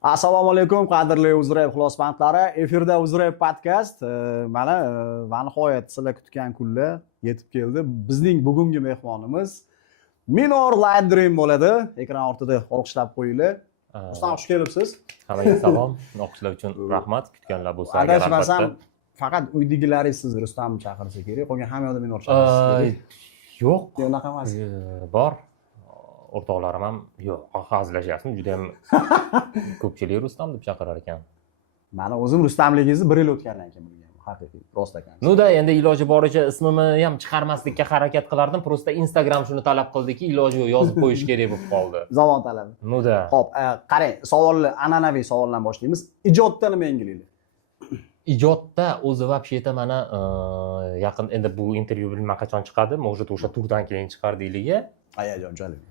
Assalomu alaykum, qadrli Uzrep ixlosmandlari. Efirda Uzrep podkast. Mana va nihoyat sizlar kutgan kunlar yetib keldi. Bizning bugungi mehmonimiz Minor Light Dream bo'ladi. Ekran ortida olqishlab qo'yinglar. Rustam, xush kelibsiz. Hammaga salom. Olqishlar uchun rahmat. Kutganlar bo'lsa agar adashmasam, faqat uydagilaringiz siz Rustam chaqirsa kerak, qolgan hamma yoqda Minor chaqirsa kerak. Yo'q. Unaqa emas. Bor. O'rtoqlarim ham yo'q, hazillashasizmi? Juda ham ko'pchilik Rustam deb chaqirar ekan. Mana o'zim Rustamligingizni 1 yil o'tgandan keyin bilganman, haqiqiy, rost ekan. Nuda endi iloji boricha ismimni ham chiqarmaslikka harakat qilardim, prosta Instagram shuni talab qildiki, iloji yo'q, yozib qo'yish kerak bo'lib qoldi. Zamon talabi. Nuda. Xo'p, qarang, an'anaviy savoldan boshlaymiz. Ijodda nima yangiliklar? Ijodda o'zi вообще-то mana yaqin endi bu intervyu bilmay qachon chiqadi, может o'sha turdan keyin chiqar deylik-a. Hayajonchalik.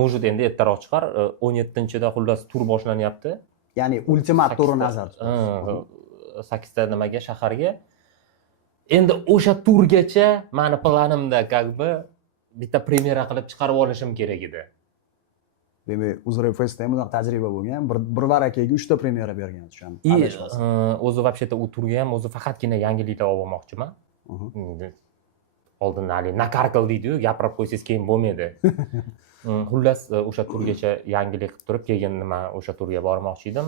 Может endi ertaroq chiqar, 17-da xullas tur boshlanyapti. Ya'ni ultimat turi nazarda. 8 ta nimaga shaharga. Endi o'sha turgacha meni planimda как бы bitta premyera qilib chiqarib olishim kerak edi. Demak, Uzrep Festda ham tajriba bo'lgan. Bir varakaga 3 ta premyera bergan o'shan. O'zi вообще-то u turga ham o'zi faqatgina yangiliklar olib olmoqchiman. Oldin hali nakarkal deydi-yu, gapirib qo'ysangiz keyin bo'lmaydi. Xullas o'sha turgacha yangilik qilib turib, keyin nima o'sha turga bormoqchi edim.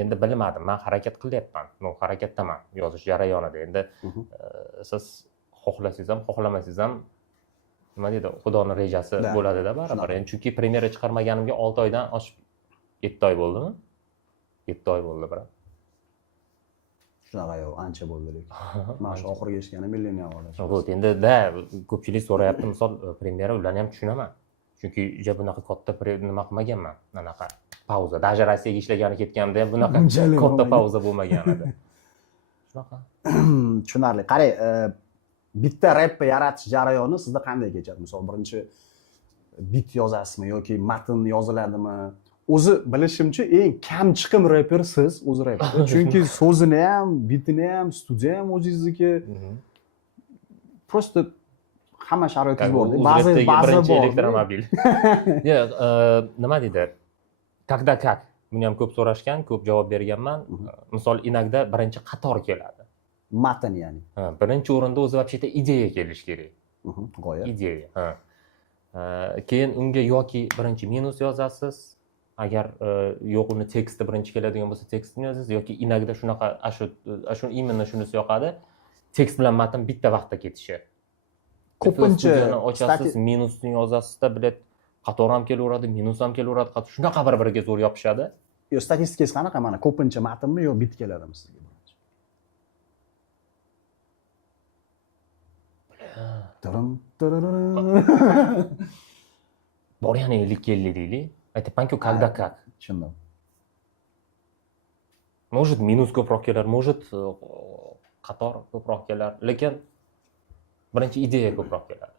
Endi bilmadim, men harakat qilyapman. Men harakatdaman yozish jarayonida. Endi siz xohlasangiz ham, xohlamasangiz ham nima deydi, Xudoning rejasi bo'ladi-da baribir. Endi chunki premyera chiqarmaganimga 6 oydan oshib 7 oy bo'ldimi? 7 oy bo'ldi, biroq. Shunaqa yo'q, ancha bo'ldi lekin. Mana shu oxirgi eshitganim millenial olash. Xo'p, endi ko'pchilik so'rayapti, misol premyera ularni ham tushunaman. Chunki bunaqa katta nima qilmaganman, anaqa pauza. Даже Rossiyaga ishlagani ketganimda ham bunaqa katta pauza bo'lmagan edi. Shunaqa. Tushunarli. Qarang, bitta rapni yaratish jarayoni sizda qanday kechadi? Misol birinchi bit yozasizmi yoki matn yoziladimi? O'zi bilishimcha eng kam chiqim reper siz o'zi reper. Chunki so'zini ham, bitini ham, studiya ham o'zingizniki. Prosta hamma sharoitingiz bor. Ba'zi birinchi elektromobil. Yo'q, nima deydi? Когда как? Buni ham ko'p so'rashgan, ko'p javob berganman. Misol inakda birinchi qator keladi. Matn ya'ni. Birinchi o'rinda o'zi вообще-то ideya kelish kerak. G'oyat. Ideya. Keyin unga yoki birinchi minus yozasiz. Agar yo'q uni teksti birinchi keladigan bo'lsa tekstini yozasiz yoki inakda shunaqa shu imенно shunisi yoqadi. Tekst bilan matn bitta vaqtda ketishi. Ko'pincha ochasiz, minusni yozasizda, bilet qator ham kelaveradi, minus ham kelaveradi, shunaqa bir-biriga zo'r yopishadi. Yo, statistikangiz qanaqa? Mana ko'pincha matnmi yo bit keladimi sizga? Bor yana 50-50 deylik. Aytibman-ku, когда как. Tushundim. Может minus ko'proq kelar, может qator ko'proq kelar, lekin birinchi ideya ko'proq keladi.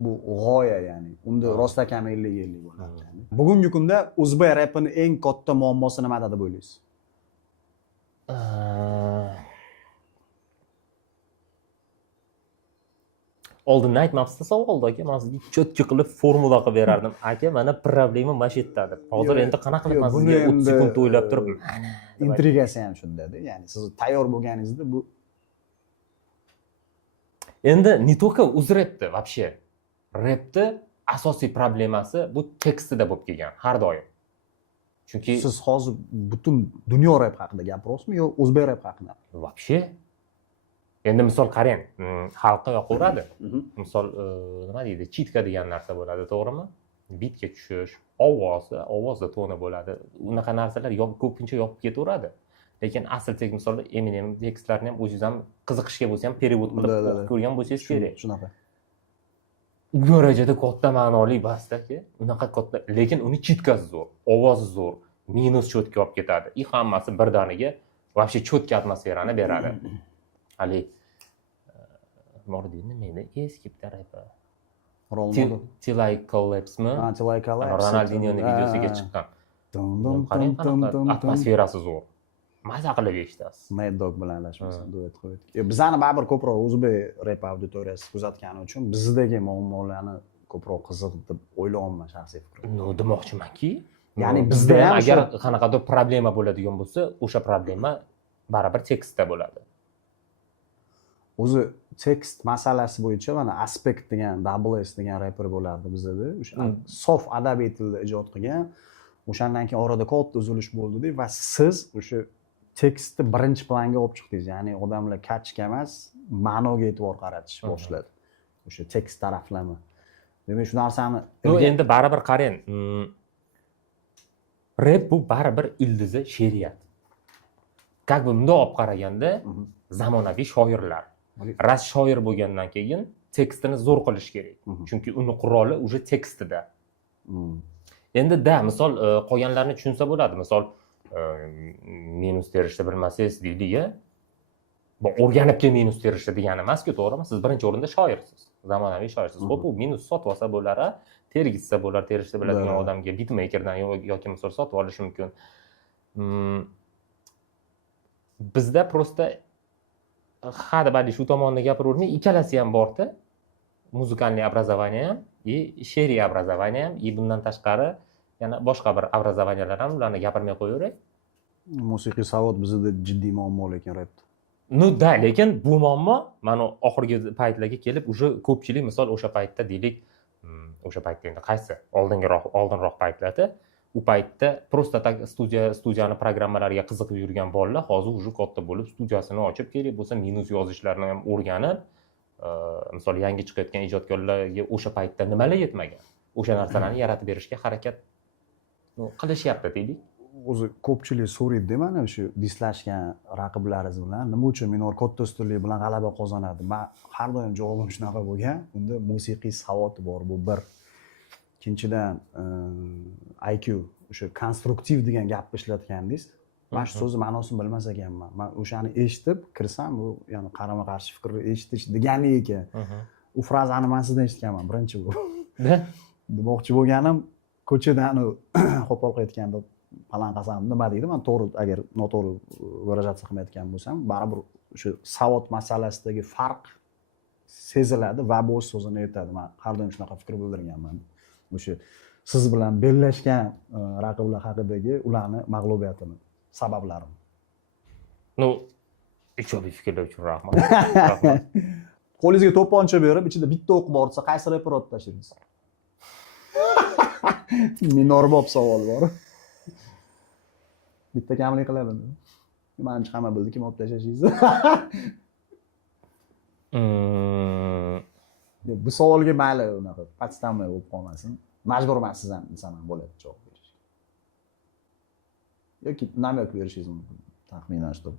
Bu g'oya ya'ni. Unda rostakam 50-50 bo'ladi. Bugungi kunda o'zbek rapini eng katta muammosi nimada deb o'ylaysiz? Oldin aytmabsiz savolda aka, men sizga cho'tki qilib formula qilib berardim. Aka, mana problema mana shu yerda deb. Hozir endi qanaqa qilib sizga 30 sekund o'ylab turib, intrigasi ham shunda-da. Ya'ni siz tayyor bo'lganingizda bu endi не только uzrapda вообще. Rapda asosiy problemasi bu tekstida bo'lib kelgan har doim. Chunki siz hozir butun dunyo rap haqida gapiryapsizmi yo o'zbek rap haqida? Вообще. Endi misol qarang, xalqqa yoqaveradi. Misol nima deydi, chitka degan narsa bo'ladi, to'g'rimi? Bitga tushish, ovozda toni bo'ladi. Unaqa narsalar ko'pincha yopib ketaveradi. Lekin asl tek misolda Eminem tekstlarini ham o'zingiz ham qiziqishga bo'lsa ham perevod qilib o'qib ko'rgan bo'lsangiz kerak. Shunaqa. U darajada katta ma'noli bas-da-ki, unaqa katta, lekin uni chitkasi zo'r, ovozi zo'r, minus cho'tka olib ketadi. I hammasi birdaniga вообще cho'tka atmosferani beradi. Ali Mordin nima edi? Eski bitta rapper. Till I Collapse'mi? Till I Collapse. Ronaldinhoning videosiga chiqqan. Atmosferasi zo'r. Maza qilib eshitasiz. Mad Dog bilan alashmasam duet qo'ydik. Bizani baribir ko'proq o'zbek rap auditoriyasi kuzatgani uchun bizdagi muammolarni ko'proq qiziq deb o'ylayman shaxsiy fikrim. Demoqchimanki, Ya'ni bizda ham agar qanaqadir problema bo'ladigan bo'lsa, o'sha problema baribir tekstda bo'ladi. o'zi tekst masalasi bo'yicha mana Aspect degan, Double S degan reper bo'lardi bizda. O'sha sof adabiy tilda ijod qilgan. O'shandan keyin orada katta uzilish bo'ldi-da va siz o'sha tekstni birinchi planga olib chiqdingiz. Ya'ni odamlar catchga emas, ma'noga e'tibor qaratish boshladi. O'sha tekst taraflama. Demak, shu narsani endi baribir qarang. Rap bu baribir ildizi she'riyat. Как бы bundoq olib qaraganda, zamonaviy shoirlar. Ras shoir bo'lgandan keyin tekstini zo'r qilish kerak. Chunki uni quroli уже tekstida. Endi misol qolganlarni tushunsa bo'ladi. Misol minus terishni bilmasangiz deydi-ya. Bu o'rganibga minus terishni degani emas-ku, to'g'rimi? Siz birinchi o'rinda shoirsiz. Zamonaviy shoirsiz. Xo'p, u minus sotib olsa bo'lar, tergizsa bo'lar, terishni biladigan odamga bitmakerdan yoki misol sotib olish mumkin. Bizda prosta hadi bali shu tomonni gapiravermay, ikkalasi ham bor-da. Muzikalniy образование ham, she'riy образование ham, bundan tashqari yana boshqa bir образованиялар ham, ularni gapirmay qo'yaveray. Musiqiy savod bizda jiddiy muammo lekin rapda. Da, lekin bu muammo mana oxirgi paytlarga kelib, уже ko'pchilik misol o'sha paytda deylik, o'sha paytda endi qaysi oldinroq paytlarda u paytda prosta studiyani programmalariga qiziqib yurgan bolalar hozir уже katta bo'lib studiyasini ochib, kerak bo'lsa minus yozishlarni ham o'rganib, misol yangi chiqayotgan ijodkorlarga o'sha paytda nimalar yetmagan, o'sha narsalarni yaratib berishga harakat qilishyapti deylik. O'zi ko'pchilik so'raydi mana shu dislashgan raqiblariz bilan nima uchun minor katta ustunlik bilan g'alaba qozonadi. Men har doim javobim shunaqa bo'lgan. Unda musiqiy savod bor, bu bir. Ikkinchidan IQ, o'sha konstruktiv degan gapni ishlatgandingiz. Men shu so'zni ma'nosini bilmas ekanman. Men o'shani eshitib kirsam, bu ya'ni qarama-qarshi fikrni eshitish degani ekan. U frazani men sizdan eshitganman, birinchi bu. Demoqchi bo'lganim ko'chadan qo'pol qaytganda falan qasam nima deydi? Men to'g'ri agar noto'g'ri выражаться qilmayotgan bo'lsam, baribir o'sha savod masalasidagi farq seziladi va bu o'z so'zini aytadi. Men har doim shunaqa fikr bildirganman. O'sha siz bilan bellashgan raqiblar haqidagi ularni mag'lubiyatini sabablarini. Ijobiy fikrlar uchun rahmat. Qo'lingizga to'pponcha berib, ichida bitta o'q borsa, qaysi reper otib tashlaysiz? Minorbop savol bor. Bitta kamlik qiladimi? Menimcha hamma bildi kim olib tashlashingizni. Bu savolga mayli unaqa podstavma bo'lib qolmasin. Majbur emassiz ham desam ham bo'ladi javob berish. Yoki namyak berishingiz mumkin. Taxminan shu.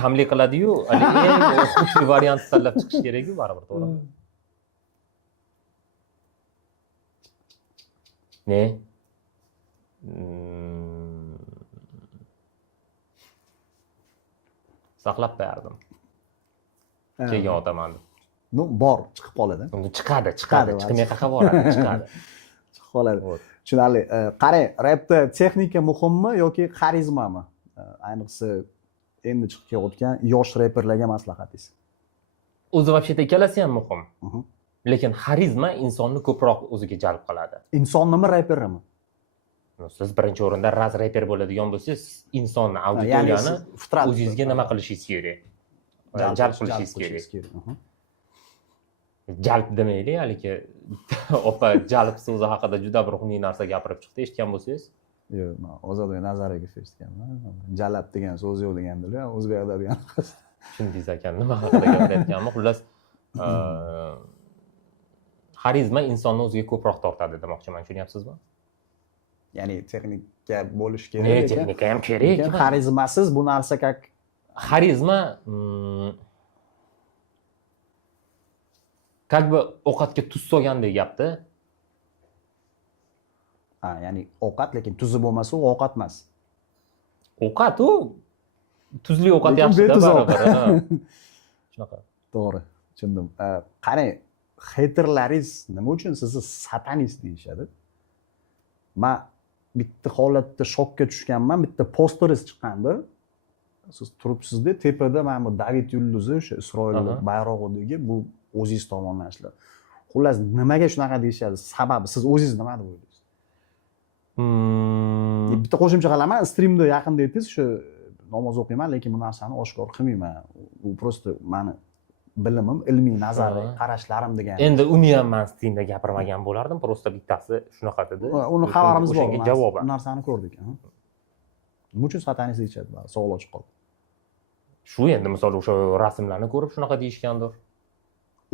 Kamlik qiladi-yu, eng xushli variant tanlab chiqish kerak-ku baribir, to'g'rimi? Ne? Saqlab qo'yardim. Keyin otaman deb. Bor, chiqib qoladi. Unda chiqadi. Chiqmay qaqa boradi, chiqadi. Chiqib qoladi. Tushunarli. Qarang, rapda texnika muhimmi yoki xarizmami? Ayniqsa endi chiqib kelayotgan yosh reperlarga maslahatingiz. O'zi вообще-то ikkalasi ham muhim. Lekin xarizma insonni ko'proq o'ziga jalb qiladi. Insonnimi, repermi? Siz birinchi o'rinda raz reper bo'ladigan bo'lsangiz, insonni, auditoriyani o'zingizga nima qilishingiz kerak? Jalb qilishingiz kerak. Jalb demaylik, haligi opa jalb so'zi haqida juda bir xunuk narsa gapirib chiqdi, eshitgan bo'lsangiz? Yo'q, men Ozodbek Nazariyev eshitganman. Jalab degan so'z yo'q degandilar, o'zbek adabiyoti qasdi. Tushundingiz ekan, nima haqida gapirayotganimni. Xullas, xarizma insonni o'ziga ko'proq tortadi demoqchiman, tushunyapsizmi? Ya'ni texnika bo'lish kerak. Texnika ham kerak. Xarizmasiz bu narsa как xarizma как бы ovqatga tuz solgandek gapda. Ya'ni ovqat, lekin tuzi bo'lmasa u ovqat emas. Ovqat u tuzli ovqat yaxshi-da baribir. Shunaqa. To'g'ri, tushundim. Qarang, haterlaringiz nima uchun sizni satanist deyishadi? Men bitta holatda shokka tushganman. Bitta posteringiz chiqqanda, siz turibsizda, tepada mana bu David yulduzi, o'sha Isroil bayrog'idagi bu o'zingiz tomonidan ishlar. xullas nimaga shunaqa deyishadi? Sababi siz o'zingiz nima deb o'ylaysiz? Bitta qo'shimcha qilaman, streamda yaqinda aytdingiz, shu namoz o'qiyman, lekin bu narsani oshkor qilmayman. U просто mani bilimim, ilmiy nazariy qarashlarim degan. Endi uni ham men streamda gapirmagan bo'lardim, просто bittasi shunaqa dedi. Uni xabarimiz bor. O'shanga javoban. Bu narsani ko'rdik. Nima uchun satanist deyishadi? Savol ochiq qoldi. Shu endi misol o'sha rasmlarni ko'rib shunaqa deyishgandir.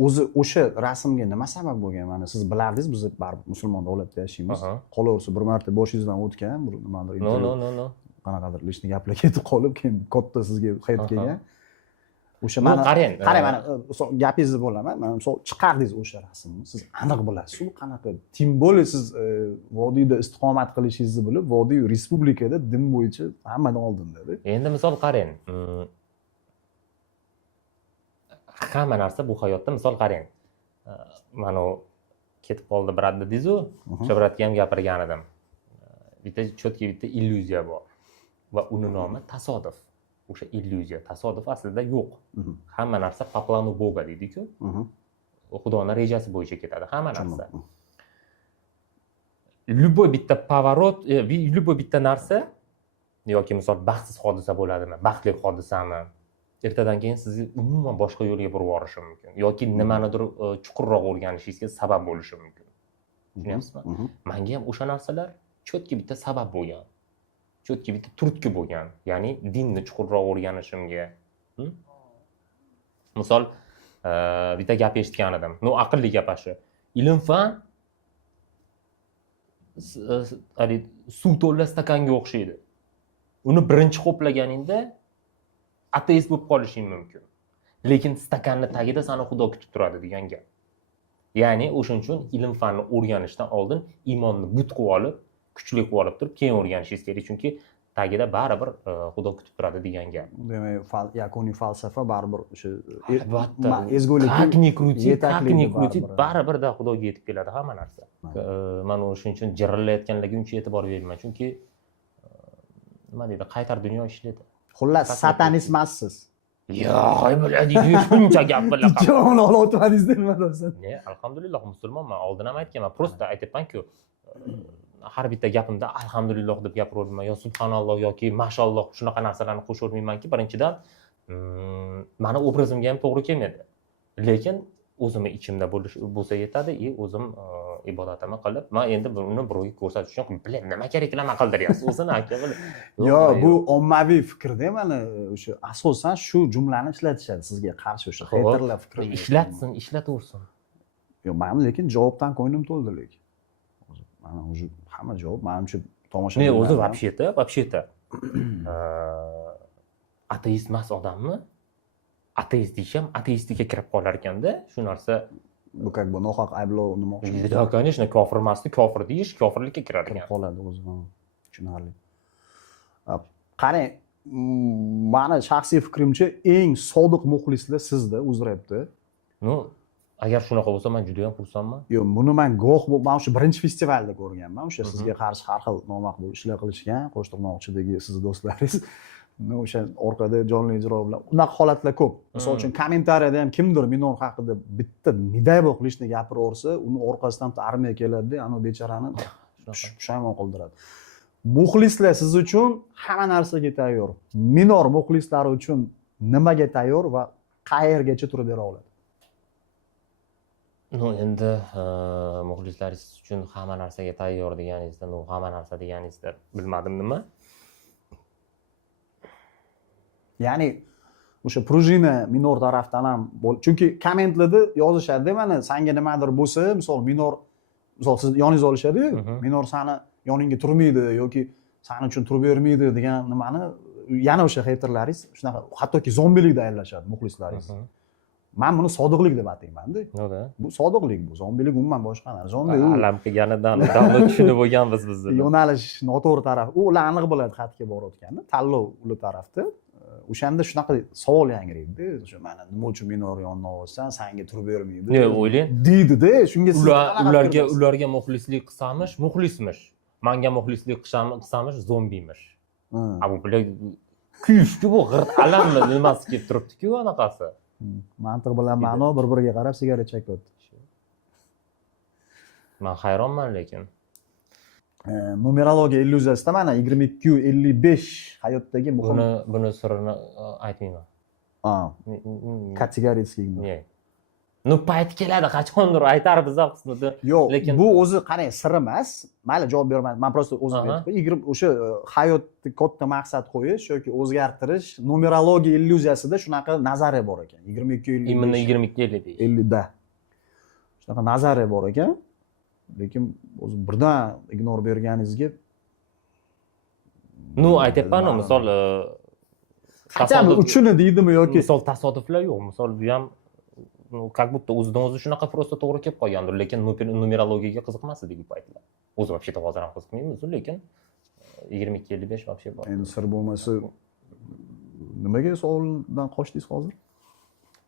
O'zi o'sha rasmga nima sabab bo'lgan? Mana siz bilardingiz, biz baribir musulmon davlatda yashaymiz. Qolaversa bir marta boshingizdan o'tgan, bir nimadir No. qanaqadir lishni gaplar ketib qolib, keyin katta sizga hayt kelgan. O'sha mana qarang, mana gapingizni bo'laman. Mana misol chiqardingiz o'sha rasmni. Siz aniq bilasiz, u qanaqa. Tim bo'lib siz vodiyda istiqomat qilishingizni bilib, vodiy respublikada din bo'yicha hammadan oldinda. Endi misol qarang. Hamma narsa bu hayotda misol qarang. Mana ketib qoldi brat dediz-ku, o'sha bratga ham gapirgan edim. Bitta cho'tki bitta illyuziya bor va uni nomi tasodif. O'sha illyuziya, tasodif aslida yo'q. Hamma narsa по плану Бога deydi-ku. Xudoning rejasi bo'yicha ketadi hamma narsa. Любой bitta поворот, любой bitta narsa yoki misol baxtsiz hodisa bo'ladimi, baxtli hodisami, ertadan keyin sizni umuman boshqa yo'lga burib yuborishi mumkin yoki nimanidir chuqurroq o'rganishingizga sabab bo'lishi mumkin. Tushunyapsizmi? Menga ham o'sha narsalar cho'tki bitta sabab bo'lgan. Cho'tki bitta turtki bo'lgan. Ya'ni dinni chuqurroq o'rganishimga. Misol bitta gap eshitgan edim. No aqlli gap shu. Ilm-fan suv to'la stakanga o'xshaydi. Uni birinchi qo'plaganingda ateist bo'lib qolishing mumkin. Lekin stakanning tagida seni Xudo kutib turadi degan gap. Ya'ni o'shuning uchun ilm-fanni o'rganishdan oldin iymonni but qilib olib, kuchli qilib olib turib, keyin o'rganishingiz kerak, chunki tagida baribir Xudo kutib turadi degan gap. Demak, yakuniy falsafa baribir o'sha ezgulik, taknik krutit baribirda Xudoga yetib keladi hamma narsa. Mana o'shuning uchun jirillayotganlarga uncha e'tibor bermayman, chunki nima deydi, qaytar dunyo ishlaydi. Xullas, satanist emassiz. Yo'q, bo'ladi, shuncha gap bilan. Javob olotmadingiz nima deyapsiz? Alhamdulillah musulmonman. Oldin ham aytganman, prosta aytibman-ku. Har bitta gapimda alhamdulillah deb gapiravermayman, yo subhanalloh yoki mashalloh shunaqa narsalarni qo'shavermaymanki, birinchidan meni obrazimga ham to'g'ri kelmaydi. Lekin o'zimni ichimda bo'lsa yetadi, o'zim ibodatimni qilib, men endi uni birovga ko'rsatish uchun bilib nima kerak nima qildiryapsiz o'zini aka bilib. Yo, bu ommaviy fikrda mana o'sha asosan shu jumlani ishlatishadi sizga qarshi o'sha xeyterlar fikri. Ishlataversin. Yo, men lekin javobdan ko'nglim to'ldi lekin. Mana o'sha hamma javob menimcha tomosha. Men o'zi вообще-то ateist emas odammi? Ateist deysham, ateistlikka kirib qolar ekanda, shu narsa bu как бы nohaq ayblov nima o'xshaydi. Да, конечно, kofir emasdi, kofir deyish kofirlikka kiradi ekan. Qoladi o'zi. Tushunarli. Qarang, meni shaxsiy fikrimcha eng sodiq muxlislar sizda, uzrayapti. No, agar shunaqa bo'lsa, men juda ham xursandman. Yo'q, buni men guvoh bo'lib, men o'sha birinchi festivalda ko'rganman. O'sha sizga qarshi har xil nomaqbul ishlar qilishgan, Qo'shtirnoqchidagi siz do'stlaringiz. O'sha orqada jonli ijro bilan unaqa holatlar ko'p. Misol uchun kommentariyada ham kimdir minor haqida bitta nidayboq lishni gapiraversa, uni orqasidan armiya keladi-da, ana bechorani pushaymon qildiradi. Muxlislar siz uchun hamma narsaga tayyor. Minor muxlislar uchun nimaga tayyor va qayergacha turib bera oladi? No, endi muxlislaringiz uchun hamma narsaga tayyor deganingizda, hamma narsa deganingizda bilmadim nima. Ya'ni o'sha prujina minor tarafdan ham chunki kommentlarda yozishadi, mana senga nimadir bo'lsa, misol minor, misol siz yoningizga olishadi-yu, minor seni yoningga turmaydi yoki seni uchun turib bermaydi degan nimani yana o'sha xeyterlaringiz shunaqa hattoki zombilikda ayblashadi muxlislaringiz. Men buni sodiqlik deb atayman-da. Bu sodiqlik, bu zombilik umuman boshqa narsa. Zombi u alam qilganidan davlat tushunib bo'lganmiz biz. Yo'nalish noto'g'ri taraf. U ular aniq biladi xatga borayotganini, tanlov ular tarafda. O'shanda shunaqa savol yangraydi-da. O'sha mana nima uchun minor yondan olsan, senga turib bermaydi. Yo'q, o'ylang. Deydi-da, shunga ularga muxlislik qilsamish, muxlismish. Menga muxlislik qilsamish, zombiymish. Bu bilan kuyishki bu g'irt alammi nimasi kelib turibdi-ku anaqasi. Mantiq bilan ma'no bir-biriga qarab sigaret chekyapti. Men hayronman lekin. Numerologiya illyuziyasida mana 22-55 hayotdagi muhim Buni sirini aytmayman. kategoriyasiga. Ne? Nu payti keladi, qachondir aytarmiz qismida. Yo'q, lekin bu o'zi qarang sir emas. Mayli javob bermayman. Men просто o'zim aytib qo'yay. O'sha hayotda katta maqsad qo'yish yoki o'zgartirish numerologiya illyuziyasida shunaqa nazariya bor ekan. 22-55. Imminni 22-55. 50 da. Shunaqa nazariya bor ekan. Lekin o'zi birdan ignor berganingizga Nu aytyapman, misol qachon uchini deydimi yoki misol tasodiflar yo'q. Misol bu ham как будто o'zidan o'zi shunaqa просто to'g'ri kelib qolgandir, lekin numerologiyaga qiziqmas edik bu paytlar. O'zi вообще hozir ham qiziqmaymiz, lekin 22-55 вообще bor. Endi sir bo'lmasa nimaga savoldan qochdingiz hozir?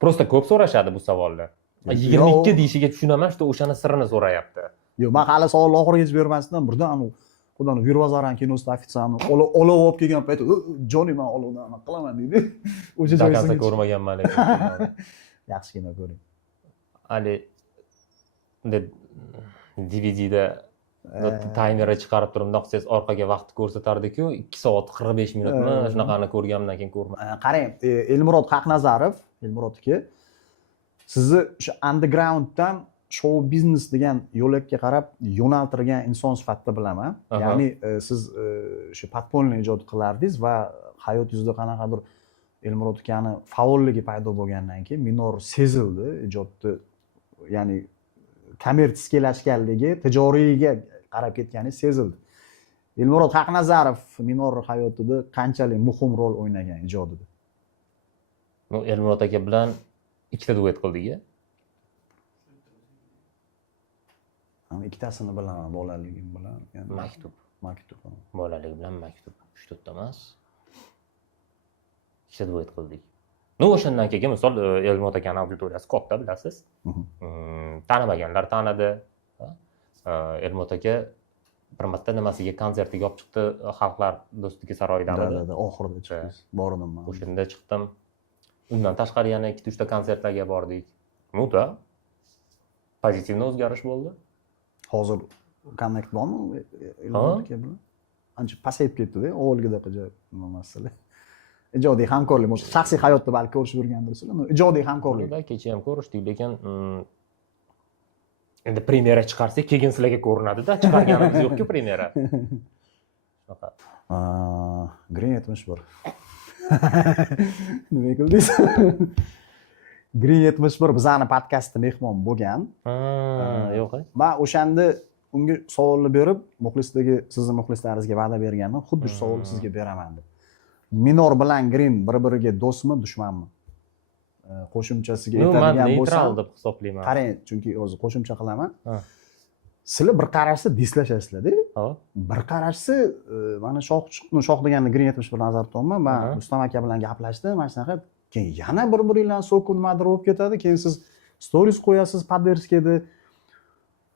Просто ko'p so'rashadi bu savolni. 22 deyishiga tushunaman, что o'shani sirini so'rayapti. Yo'q, men hali savolni oxirigacha bermasdan birdan xudoning Virvazaran kinosida ofitsiantni olov olib kelgan paytda Joni men olovdan anaqa qilaman deydi. O'sha joyga ko'rmaganman lekin. Yaxshi kino ko'ring. Ali DVDda taymerni chiqarib turib, naqsiz orqaga vaqt ko'rsatardi-ku, 2 soat 45 minutmi, shunaqani ko'rganimdan keyin ko'rmadim. Qarang, Elmurod Haqnazarov, Elmurod aka, sizni o'sha undergrounddan show biznes degan yo'lakka qarab yo'naltirgan inson sifatida bilaman. Ya'ni siz o'sha podpolniy ijod qilardingiz va hayot yuzida qanaqadir Elmurod akani faolligi paydo bo'lgandan keyin minor sezildi ijodni, ya'ni kommersiyalashligi, tijoriyga qarab ketgani sezildi. Elmurod Haqnazarov minor hayotida qanchalik muhim rol o'ynagan ijodida? Elmurod aka bilan ikkita duet qildik-a? Ikkitasini bilaman, bolaligim bilan. Maktub. Maktub. Bolalik bilan maktub. 3-4 emas. Ikkita duet qildik. O'shandan keyin misol Elmurod akani auditoriyasi katta, bilasiz. Tanimaganlar tanidi. Elmurod aka bir marta nimasiga konsertiga olib chiqdi, Xalqlar do'stligi saroyidamidi. Oxirida chiqdingiz. Bordim men. O'shanda chiqdim. Undan tashqari yana 2-3 ta konsertlarga bordik. Da pozitiv o'zgarish bo'ldi. Hozir connect bormi Elmurod aka bilan? Ancha pasayib ketdi-da, avvalgidaqa nima masala. Ijodiy hamkorlik, o'sha shaxsiy hayotda balki ko'rishib yurgandirsizlar, ijodiy hamkorlik. Kecha ham ko'rishdik, lekin endi premyera chiqarsak, keyin sizlarga ko'rinadi-da, chiqarganimiz yo'q-ku premyera. Shunaqa. Green 71. Nima qildingiz? Green 71 bizani podkastda mehmon bo'lgan. Yo'q. Men o'shanda unga savolni berib, muxlisdagi sizni muxlislaringizga va'da bergandim, xuddi shu savolni sizga beraman deb. Minor bilan Green bir-biriga do'stmi, dushmanmi? Qo'shimchasiga aytadigan bo'lsam, neytral deb hisoblayman. Qarang, chunki o'zi qo'shimcha qilaman. Sizlar bir qarashsa dislashasizlar-da. Bir qarashsa mana shoh deganni Green 71 nazarda tutaman. Men Rustam aka bilan gaplashdim, mana shunaqa. Keyin yana bir-biringlarni so'kib nimadir bo'lib ketadi. Keyin siz stories qo'yasiz podderskada.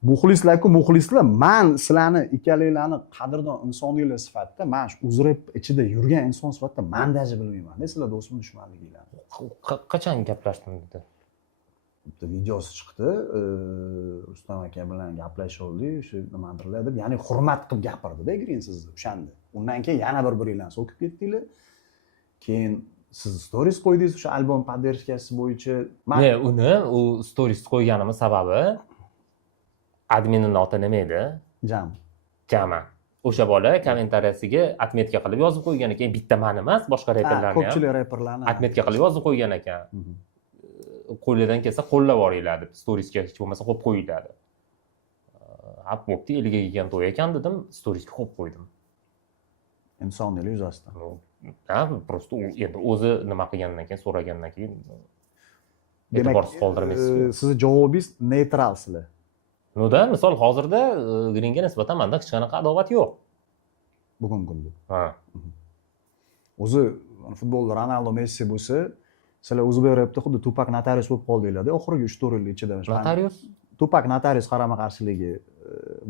Muxlislar, men sizlarni ikkalanglarni qadrdon insoniylar sifatida, men shu uzrep ichida yurgan inson sifatida men daji bilmayman. Sizlar do'stmi, dushmanliginglarni. Qachon gaplashdim dedi? Bitta videosi chiqdi. Rustam aka bilan gaplashildik, o'sha nimadirlar deb, ya'ni hurmat qilib gapirdi-da Green sizni o'shanda. Undan keyin yana bir-biringlarni so'kib ketdinglar. Keyin siz stories qo'ydingiz o'sha albom podderskasi bo'yicha. U stories qo'yganimning sababi adminning oti nima edi? Jama. O'sha bola kommentariyasiga atmetka qilib yozib qo'ygan ekan, bitta men emas, boshqa reperlarni ham. Ko'pchilik reperlarni atmetka qilib yozib qo'ygan ekan. Qo'lidan kelsa qo'llab yuboringlar deb, storiesga hech bo'lmasa qo'yib qo'yinglar deb. Bo'pti, eliga kelgan to'y ekan dedim, storiesga qo'yib qo'ydim. Insoniylik yuzasidan. Просто endi o'zi nima qilgandan keyin, so'ragandan keyin e'tiborsiz qoldirmaysiz. Sizni javobingiz neytralsizlar. Misol hozirda Greenga nisbatan menda hech qanaqa adovat yo'q. Bugungi kunda. O'zi futbolda Ronaldo, Messi bo'lsa, sizlar o'zi beribdi, xuddi Tupac notarius bo'lib qoldinglar-da, oxirgi 3-4 yil ichida. Notarius? Tupac notarius qarama-qarshiligi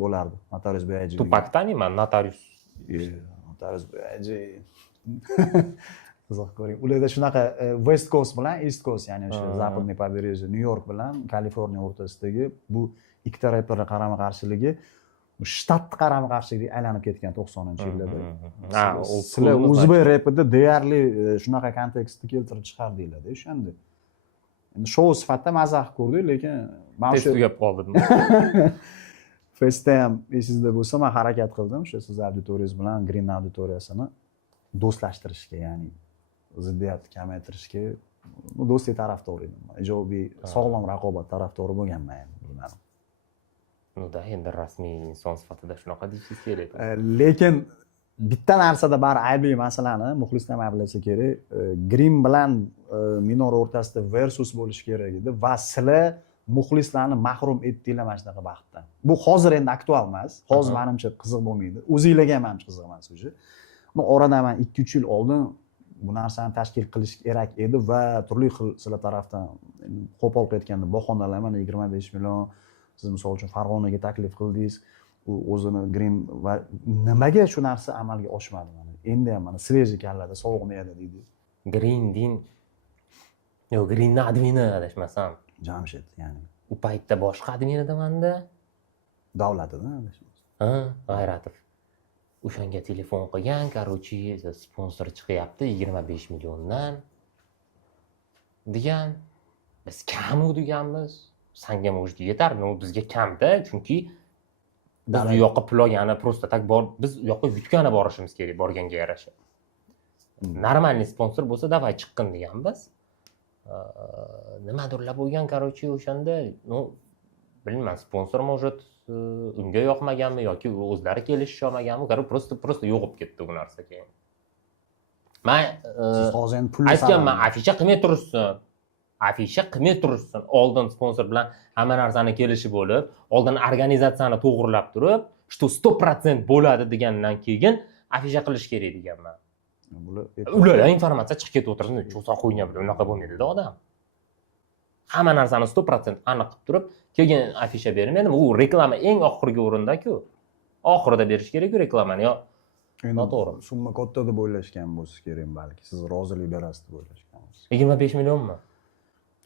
bo'lardi. Notarius Boyaji. Tupac taniman, notarius. Notarius Boyaji. Qiziq ko'ring. Ularda shunaqa West Coast bilan East Coast, ya'ni o'sha Zapadniy побережье, New York bilan Kaliforniya o'rtasidagi bu ikkita reperni qarama qarshiligi shtatni qarama qarshilikka aylanib ketgan 90-yillarda. Sizlar o'zbek repida deyarli shunaqa kontekstni keltirib chiqardinglar-da o'shanda. Endi shou sifatida mazax ko'rdik, lekin men tez tugab qoldi. Festda ham esingizda bo'lsa, men harakat qildim o'sha siz auditoriyangiz bilan Green auditoriyasini do'stlashtirishga, ya'ni ziddiyatni kamaytirishga do'stlik tarafdori edim. Ijobiy, sog'lom raqobat tarafdori bo'lganman endi, bilmadim. Unda endi rasmiy inson sifatida shunaqa deyishingiz kerak. Lekin bitta narsada bari aybli masalani muxlislar ham bilsa kerak. Green bilan Minor o'rtasida versus bo'lish kerak edi va sizlar muxlislarni mahrum etdinglar mana shunaqa baxtdan. Bu hozir endi aktual emas. Hozir menimcha qiziq bo'lmaydi. O'zingizlarga ham qiziq emas o'zi. Oradan men 2-3 yil oldin bu narsani tashkil qilish kerak edi va turli xil sizlar tarafdan qo'pol ketganda bahonalar, mana 25 million siz misol uchun Farg'onaga taklif qildingiz, u o'zini Green va nimaga shu narsa amalga oshmadi mana. Endi ham mana sveji kallada sovuqmayadi deydi. Green din yo'q, Greenni admini adashmasam. Jamshid, ya'ni. U paytda boshqa admin edimanda. Davlatida adashmasam. G'ayratov. O'shanga telefon qilgan, короче, sponsor chiqyapti 25 milliondan degan. Biz kam deganmiz. Sanga может yetar, но bizga kamda, chunki biz u yoqqa pulogani просто так bor, biz u yoqqa yutkani borishimiz kerak, borganga yarasha. Normalniy sponsor bo'lsa, davay chiqqin deganmiz. Nimadirlar bo'lgan, короче, o'shanda, bilmayman, sponsor может unga yoqmaganmi yoki o'zlari kelisha olmaganmi, просто yo'qib ketdi bu narsa keyin. Men siz hozir endi pul aytganman, afisha qilmay turishsin. Afisha qilmay turishsin. Oldin sponsor bilan hamma narsani kelishib bo'lib, oldin organizatsiyani to'g'rilab turib, что 100% bo'ladi degandan keyin afisha qilish kerak deganman. Ular informatsiya chiqib ketib o'tirsin, cho'sa qo'ygan bilan unaqa bo'lmaydi-da odam. Hamma narsani 100% aniq qilib turib, keyin afisha bermaydi. U reklama eng oxirgi o'rinda-ku. Oxirida berish kerak-ku reklamani. Yo, noto'g'ri. Summa katta deb o'ylashgan bo'lsa kerak, balki siz rozilik berasiz deb o'ylashgansiz. 25 millionmi?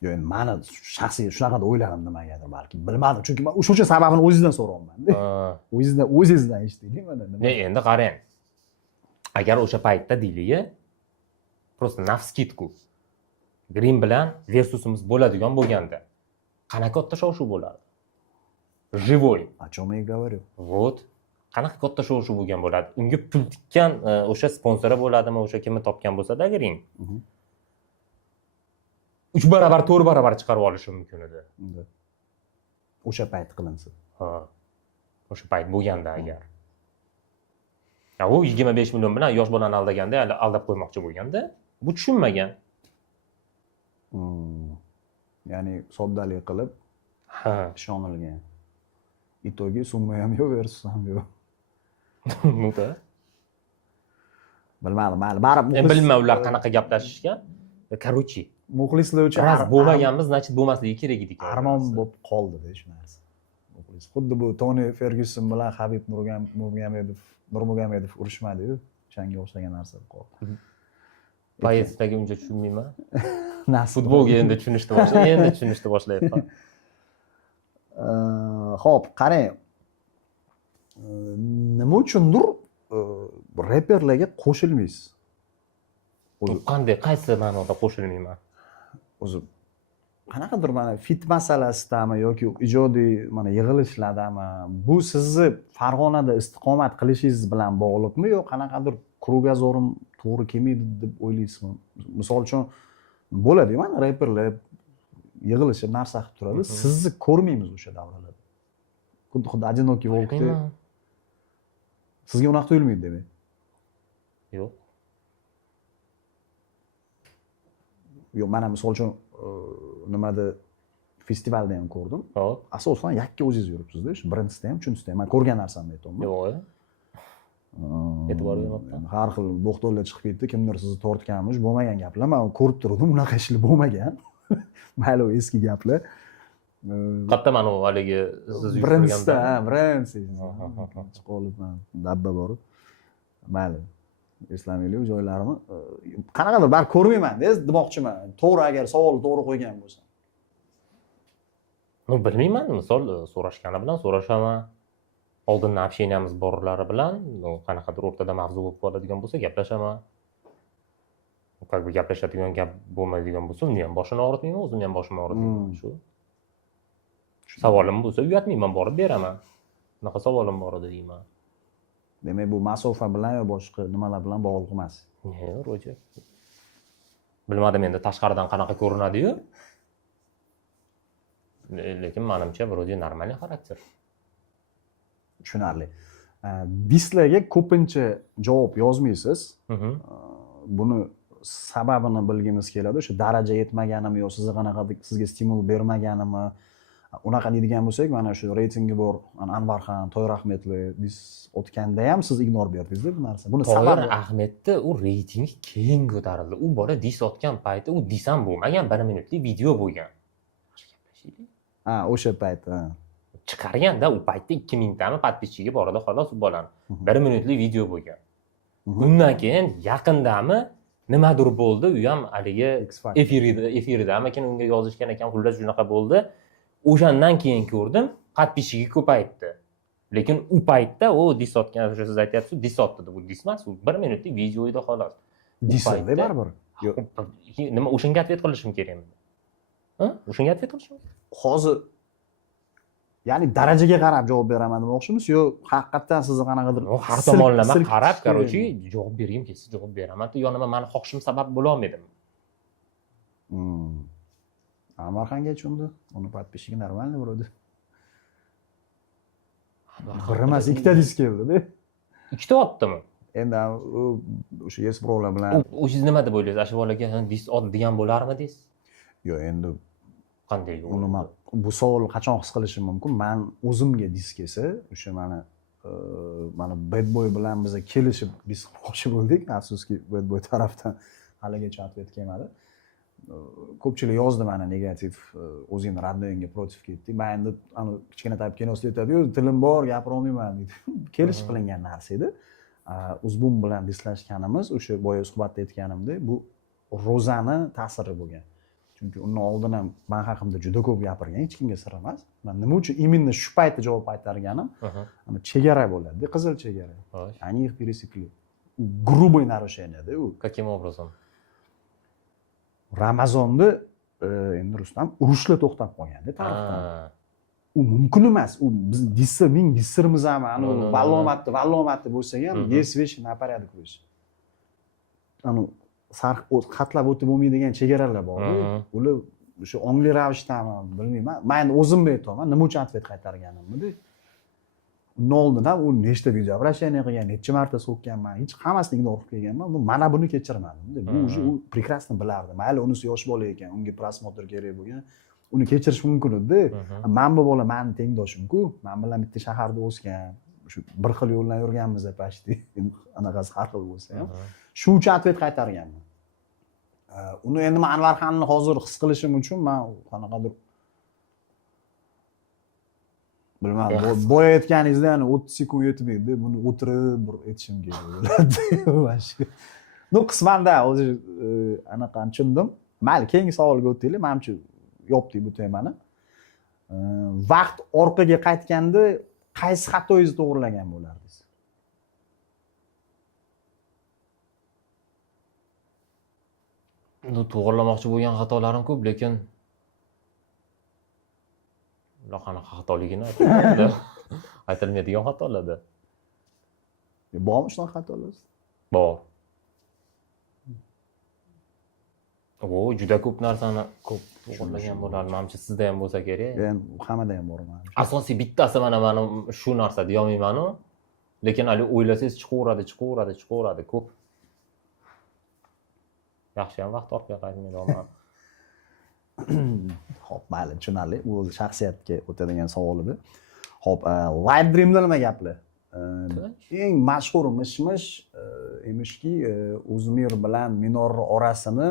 Yo'q, endi meni shaxsiy shunaqa deb o'yladim nimagadir, balki bilmadim, chunki men o'sha sababini o'zingizdan so'rayapman-da. O'zingizdan eshitdik mana nima. Endi qarang. Agar o'sha paytda deylik, просто навskidku Green bilan versusimiz bo'ladigan bo'lganda, qanaqa katta shov-shuv bo'lardi? Живой. О чем я и говорю. Вот. Qanaqa katta shov-shuv bo'lgan bo'ladi? Unga pul tikkan o'sha sponsori bo'ladimi, o'sha kimni topgan bo'lsa-da Green. 3 barobar, 4 barobar chiqarib olishi mumkin edi. O'sha payt qilinsa. O'sha payt bo'lganda agar. U 25 million bilan yosh bolani aldaganda, aldab qo'ymoqchi bo'lganda, bu tushunmagan. Ya'ni soddalik qilib, ishonilgan. Itogi summa ham yo'q, versus ham yo'q. Nuta. Bilmadim, baribir bilma ular qanaqa gaplashishgan. Короче, muxlislar uchun raz bo'lmaganmiz, значит bo'lmasligi kerak edi. Armon bo'lib qoldi-da shu narsa. Muxlis xuddi bu Toni Fergyuson bilan Habib Nurmagomedov urushmadi-yu, o'shanga o'xshagan narsa qoldi. Poezdagi uncha tushunmayman. Futbolga endi tushunishni boshlayapman. Xo'p, qarang. Nima uchundir reperlarga qo'shilmaysiz? Qanday, qaysi ma'noda qo'shilmayman? O'zi qanaqadir mana fit masalasidami yoki ijodiy mana yig'ilishlardami, bu sizni Farg'onada istiqomat qilishingiz bilan bog'liqmi yo qanaqadir krugozorim to'g'ri kelmaydi deb o'ylaysizmi? Misol uchun bo'ladi, mana reperlar yig'ilishib narsa qilib turadi, sizni ko'rmaymiz o'sha davrlarda. Xuddi одинокий волкdek. Sizga unaqa tuyulmaydi demak. Yo'q. Yo'q, mana misol uchun nimada festivalda ham ko'rdim. Hop. Asosan yakka o'zingiz yuribsiz-da, shu birinchisida ham, uchinchisida ham. Men ko'rgan narsamni aytaman. Yo'q. E'tibor bermayapman. Har xil bo'xtonlar chiqib ketdi, kimdir sizni tortganmish, bo'lmagan gaplar. Men ko'rib turdim, unaqa ishlar bo'lmagan. Mayli, eski gaplar. Qatta mana u haligi siz yurganda. Birinchisi. Chiqolibman, dabba borib. Mayli. Islomiylik joylarini qanaqadir bar ko'rmayman demoqchiman. To'g'ri, agar savolni to'g'ri qo'ygan bo'lsam. Ну, bilmayman, misol so'rashgani bilan so'rashaman. Oldindan общениямыз borlari bilan, qanaqadir o'rtada mavzu bo'lib qoladigan bo'lsa, gaplashaman. Как бы gaplashadigan gap bo'lmaydigan bo'lsa, uni ham boshini og'ritmayman, o'zimni ham boshimni og'ritmayman. Shu. Savolim bo'lsa, uyatmayman, borib beraman. Bunaqa savolim bor edi deyman. Demak, bu masofa bilan yo boshqa nimalar bilan bog'liq emas. Yo'q, ro'ja. Bilmadim endi tashqaridan qanaqa ko'rinadi-yu. Lekin menimcha vроде нормальный xarakter. Tushunarli. Dislarga ko'pincha javob yozmaysiz. Buni sababini bilgimiz keladi. O'sha daraja yetmaganimi yo sizga stimul bermaganimi? Unaqa deydigan bo'lsak, mana shu reytingi bor Anvarxon, To'yir Ahmetli dis o'tganda ham siz ignor berdingiz-da bu narsa. Buni sababi To'yir Ahmetni u reytingi keyin ko'tarildi. U bola dis otgan payti u dis ham bo'lmagan, 1 minutlik video bo'lgan. o'sha payt. Chiqarganda u paytda 2000 tami подписчиги bor edi, xolos u bolani. 1 minutlik video bo'lgan. Undan keyin yaqindami nimadir bo'ldi, u ham haligi efiridami ekan unga yozishgan ekan, xullas shunaqa bo'ldi. O'shandan keyin ko'rdim, подписчиги ko'payibdi. Lekin u paytda u dis otgan, o'sha siz aytyapsiz, dis otdi. Bu dis emas, u 1 minutlik video edi xolos. Disda baribir. Nima o'shanga atvet qilishim kerakmi? Ha? O'shanga atvet qilishim kerak. Hozir ya'ni darajaga qarab javob beraman demoqchimisiz yo haqiqatan sizni qanaqadir har tomonlama qarab, короче, javob bergim kelsa javob beraman-da, yo nima meni xohishim sabab bo'la olmaydimi? Anvarxonga tushundi. Uni подписчиги нормально вроде. Bir emas, ikkita disk keldi-da. Ikkita otdimi? Endi o'sha yes problem bilan. O'zingiz nima deb o'ylaysiz? Ashu bolaga dis ot degan bo'larmidingiz? Yo'q, endi qanday? Uni men bu savolni qachon his qilishim mumkin? Men o'zimga dis kelsa, o'sha mana Bad Boy bilan biz kelishib dis qilmoqchi bo'ldik. Afsuski Bad Boy tarafdan haligacha atvet kelmadi. Ko'pchilik yozdi mana negativ, o'zingni radnoyingga protiv ketdi. Men endi kichkina tab kinosida aytadi-yu, tilim bor, gapira olmayman deydi. Kelishib qilingan narsa edi. Uzbun bilan dislashganimiz, o'sha boya suhbatda aytganimdek, bu ro'zani ta'siri bo'lgan. Chunki undan oldin ham men haqimda juda ko'p gapirgan, hech kimga sir emas. Men nima uchun именно shu paytda javob qaytarganim, chegara bo'ladi, qizil chegara. Они их пересекли. Грубое нарушение-da u. Каким образом? Ramazonda endi Rustam urushlar to'xtab qolganda tarafdan. U mumkin emas. U biz dissa ming dissirmiz ham, vallomatni bo'lsa ham, есть вещи на порядок вещи. Xatlab o'tib bo'lmaydigan chegaralar bor. Ular o'sha ongli ravishdami, bilmayman. Men o'zimni aytaman, nima uchun atvet qaytarganimni. Undan oldin ham u nechta video обращение qilgan, necha marta so'kkanman, hech hammasini ignor qilib kelganman. Mana buni kechirmadim. Bu u прекрасно bilardi. Mayli unisi yosh bola ekan, unga prosmotr kerak bo'lgan. Uni kechirish mumkin edi. Men bu bola meni tengdoshim-ku. Men bilan bitta shaharda o'sgan. Shu bir xil yo'ldan yurganmiz почти. Anaqasi har xil bo'lsa ham. Shu uchun atvet qaytarganman. Uni endi men Anvarxonni hozir his qilishim uchun men qanaqadir bilmadim. Boya aytganingizda 30 sekund yetmaydi. Buni o'tirib bir aytishim kerak bo'ladi. No, qismanda o'zi anaqa tushundim. Mayli, keyingi savolga o'taylik. Menimcha yopdik bu temani. Vaqt orqaga qaytganda qaysi xatoingizni to'g'rilagan bo'lardingiz? To'g'irlamoqchi bo'lgan xatolarim ko'p, lekin qanaqa xatoligini aytilmaydigan xatolarda. Bormi shunaqa xatolar? Bor. Juda ko'p narsani to'g'irlagan bo'lardim. Menimcha sizda ham bo'lsa kerak. Men hammada ham bor menimcha. Asosiy bittasi mana shu narsa deya olmayman-ku. Lekin hali o'ylasangiz chiqaveradi ko'p. Yaxshi ham vaqt orqaga qaytmaydi. Xo'p, mayli, tushunarli. Bu o'zi shaxsiyatga o'tadigan savol edi. Xo'p, Live Dreamda nima gaplar? Eng mashhur mish-mish emishki, O'zmir bilan Minor orasini,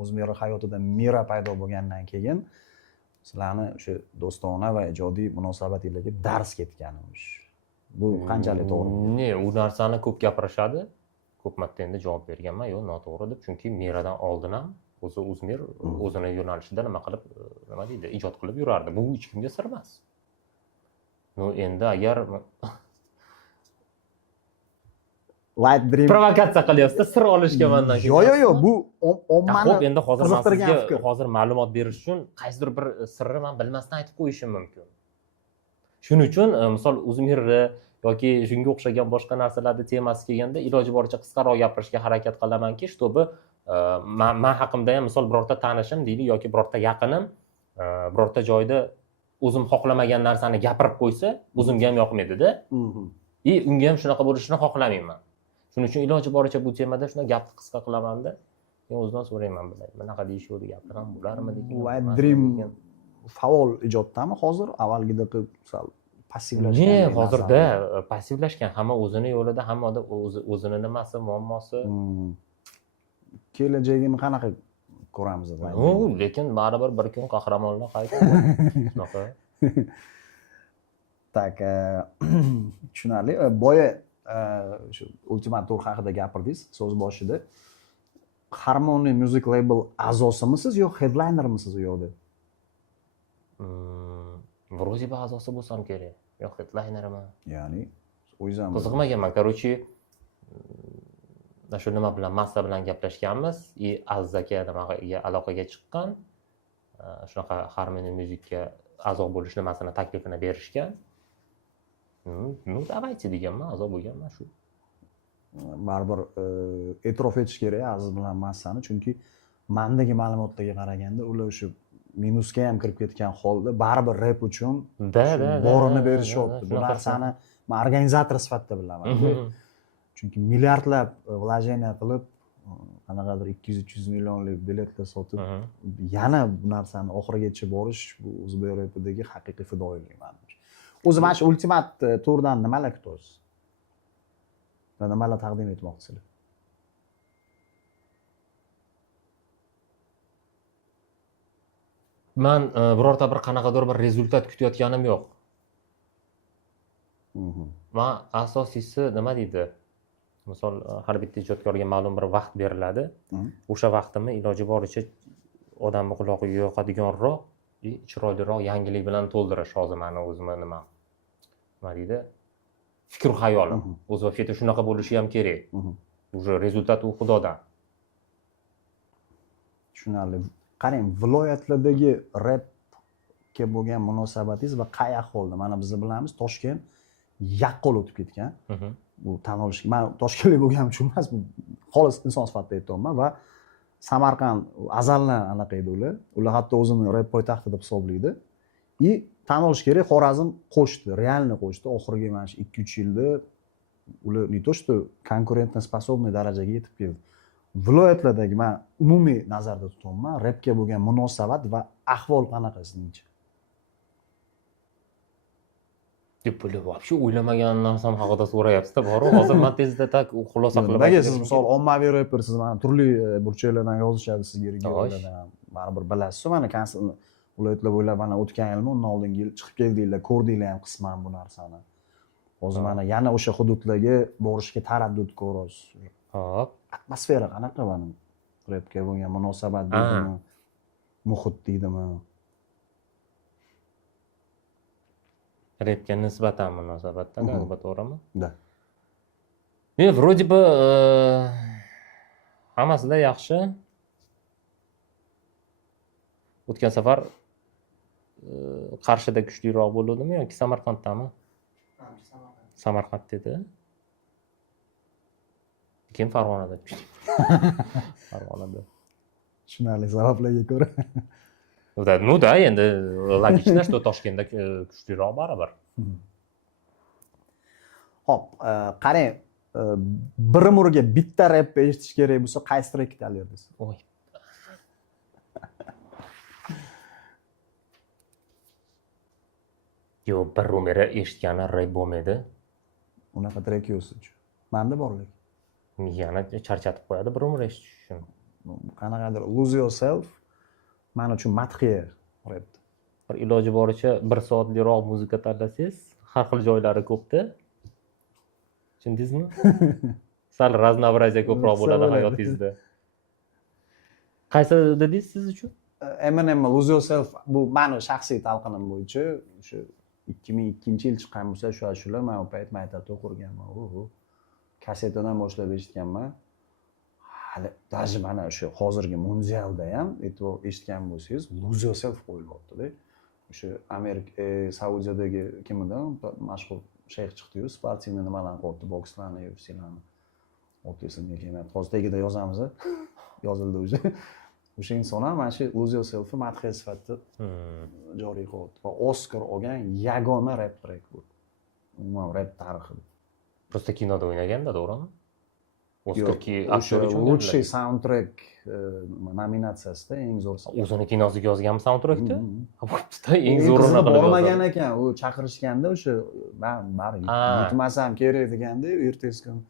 O'zmir hayotida Mira paydo bo'lgandan keyin sizlarni o'sha do'stona va ijodiy munosabatingizga dars ketganmish. Bu qanchalik to'g'ri? U narsani ko'p gapirishadi. Ko'p marta endi javob berganman, yo'q, noto'g'ri deb, chunki Miradan oldin ham o'zi Uzmir o'zini yo'nalishida nima qilib nima deydi ijod qilib yurardi. Bu hech kimga sir emas. No endi agar White Dream provokatsiya qilyapsiz sir olishga mendan yo'q, bu ommani Xo'p, endi hozir men qiziqtirgan sizga fikr. hozir ma'lumot berish uchun qaysidir bir sirni men bilmasdan aytib qo'yishim mumkin. Shuning uchun misol Uzmirni yoki shunga o'xshagan boshqa narsalarni temasi kelganda iloji boricha qisqaroq gapirishga harakat qilamanki, чтобы men haqimda ham misol birorta tanishim deylik yoki birorta yaqinim birorta joyda o'zim xohlamagan narsani gapirib qo'ysa, o'zimga ham yoqmaydi-da. Unga ham shunaqa bo'lishini xohlamayman. Shuning uchun iloji boricha bu temada shuna gapni qisqa qilaman-da. Men o'zidan so'rayman bilay. Bunaqa deyishuvdi gaplar ham bo'larmi degan. White Dream faol ijoddami hozir? Avvalgidek sal passivlashgan. Ne, hozirda passivlashgan. Hamma o'zini yo'lida, hamma o'zini nimasi, muammosi. Kelajagini qanaqa ko'ramiz? Lekin baribir bir kun qahramonlar qaytadi. Shunaqa. Tak, tushunarli. Boya shu Ultimate Tour haqida gapirdingiz so'z boshida. Harmony Music Label a'zosimisiz yo headlinermisiz u yoqda? Вроде бы a'zosi bo'lsam kerak. Yo headlinerman. Ya'ni o'zim qiziqmaganman. Короче, shu nima bilan massa bilan gaplashganmiz. Aziz aka nimaga aloqaga chiqqan. Shunaqa Harmony Musicga a'zo bo'lish nimasini taklifini berishgan. Ну, давайте deganman, a'zo bo'lganman shu. Baribir e'tirof etish kerak Aziz bilan massani, chunki mendagi ma'lumotlarga qaraganda ular o'sha minusga ham kirib ketgan holda baribir rep uchun borini berishyapti. Bu narsani men organizator sifatida bilaman. Chunki milliardlab vложение qilib qanaqadir 200-300 millionlik biletlar sotib yana bu narsani oxirigacha borish bu o'zbek repidagi haqiqiy fidoyilik menimcha. O'zi mana shu Ultimate Tourdan nimalar kutasiz? Va nimalar taqdim etmoqchisizlar? Men birorta bir qanaqadir bir rezultat kutayotganim yo'q. Men asosiysi nima deydi? Misol har bitta ijodkorga ma'lum bir vaqt beriladi. O'sha vaqtimni iloji boricha odamning quloqiga yoqadiganroq, chiroyliroq yangilik bilan to'ldirish hozir meni o'zimni nima deydi? Fikr xayolim. O'z vaqtida shunaqa bo'lishi ham kerak. Уже rezultat u Xudodan. Tushunarli. Qarang, viloyatlardagi rapga bo'lgan munosabatingiz va qay ahvolda? Mana biz bilamiz, Toshkent yaqqol o'tib ketgan. Bu tan olish. Men Toshkentlik bo'lganim uchun emas, bu xolis inson sifatida aytyapman va Samarqand azaldan anaqa edi ular. Ular hatto o'zini rap poytaxti deb hisoblaydi. Tan olish kerak, Xorazm qo'shdi, realni qo'shdi. Oxirgi mana shu 2-3 yilda ular не то что konkurentno способный darajaga yetib keldi. Viloyatlardagi men umumiy nazarda tutyapman, rapga bo'lgan munosabat va ahvol qanaqa sizningcha? Deb bo'lib, вообще o'ylamagan narsam haqida so'rayapsiz-da, bor. Hozir men tezda tak xulosa qilib Nimaga siz misol ommaviy rapper, siz mana turli burchaklardan yozishadi sizga regionlardan. Baribir bilasiz-ku, mana viloyatlar bo'ylab mana o'tgan yilmi, undan oldingi yil chiqib keldinglar, ko'rdinglar ham qisman bu narsani. Hozir mana yana o'sha hududlarga borishga taraddud ko'rasiz. Hop. Atmosfera qanaqa mana rapga bo'lgan munosabat deydimi, muhit deydimi? Rapga nisbatan munosabatda albatta to'g'rimi? Da. Men вроде бы hammasida yaxshi. O'tgan safar Qarshida kuchliroq bo'ldimi yoki Samarqanddami? Samarqand dedi. Keyin Farg'onada kuchli. Farg'onada. Tushunarli sabablarga ko'ra. Ну да, endi logично, что Toshkentda kuchliroq baribir. Hop, qarang, bir-muriga bitta rap eshitish kerak bo'lsa, qaysi trekni tanlardingiz? Oy. Yo, bir rumera eshitgani rap bo'lmaydi. Unaqa trek yo'q sizcha. Menda borlik. Yana charchatib qo'yadi bir umr eshitish uchun. Qanaqadir Lose Yourself men uchun madhiya rap. Bir iloji boricha 1 soatliroq muzika tanlasangiz, har xil joylari ko'pda. Tushundingizmi? Sal raznoобразие ko'proq bo'ladi hayotingizda. Qaysi dedingiz siz uchun? Eminem Lose Yourself bu mani shaxsiy talqinim bo'yicha o'sha 2002-yil chiqqan bo'lsa shu ashula men u payt maktabda o'qirganman. Kasetadan boshlab eshitganman. Hali даже mana o'sha hozirgi mundialda ham e'tibor eshitgan bo'lsangiz Lose Yourself qo'yilyapti-da. O'sha Amerika Saudiyadagi kimdan mashhur shayx chiqdi-yu, sportivniy nimalarni qo'yibdi, bokslarni, UFC'larni. O'tesini kelmayapti. Hozir tagida yozamiz, yozildi o'zi. O'sha inson ham mana shu Lose Yourself-ni madhiya sifatida joriy qilyapti. Va Oscar olgan yagona rap track bu. Umuman rap tarixida. Просто kinoda o'ynaganda, to'g'rimi? Oscarki aktyor uchun lучший soundtrack nominatsiyasida eng zo'r. O'zini kinosiga yozgan soundtrackda? Bo'pti, eng zo'rini qilib bormagan ekan, u chaqirishganda o'sha men bari yutmasam kerak deganda, ertasi kuni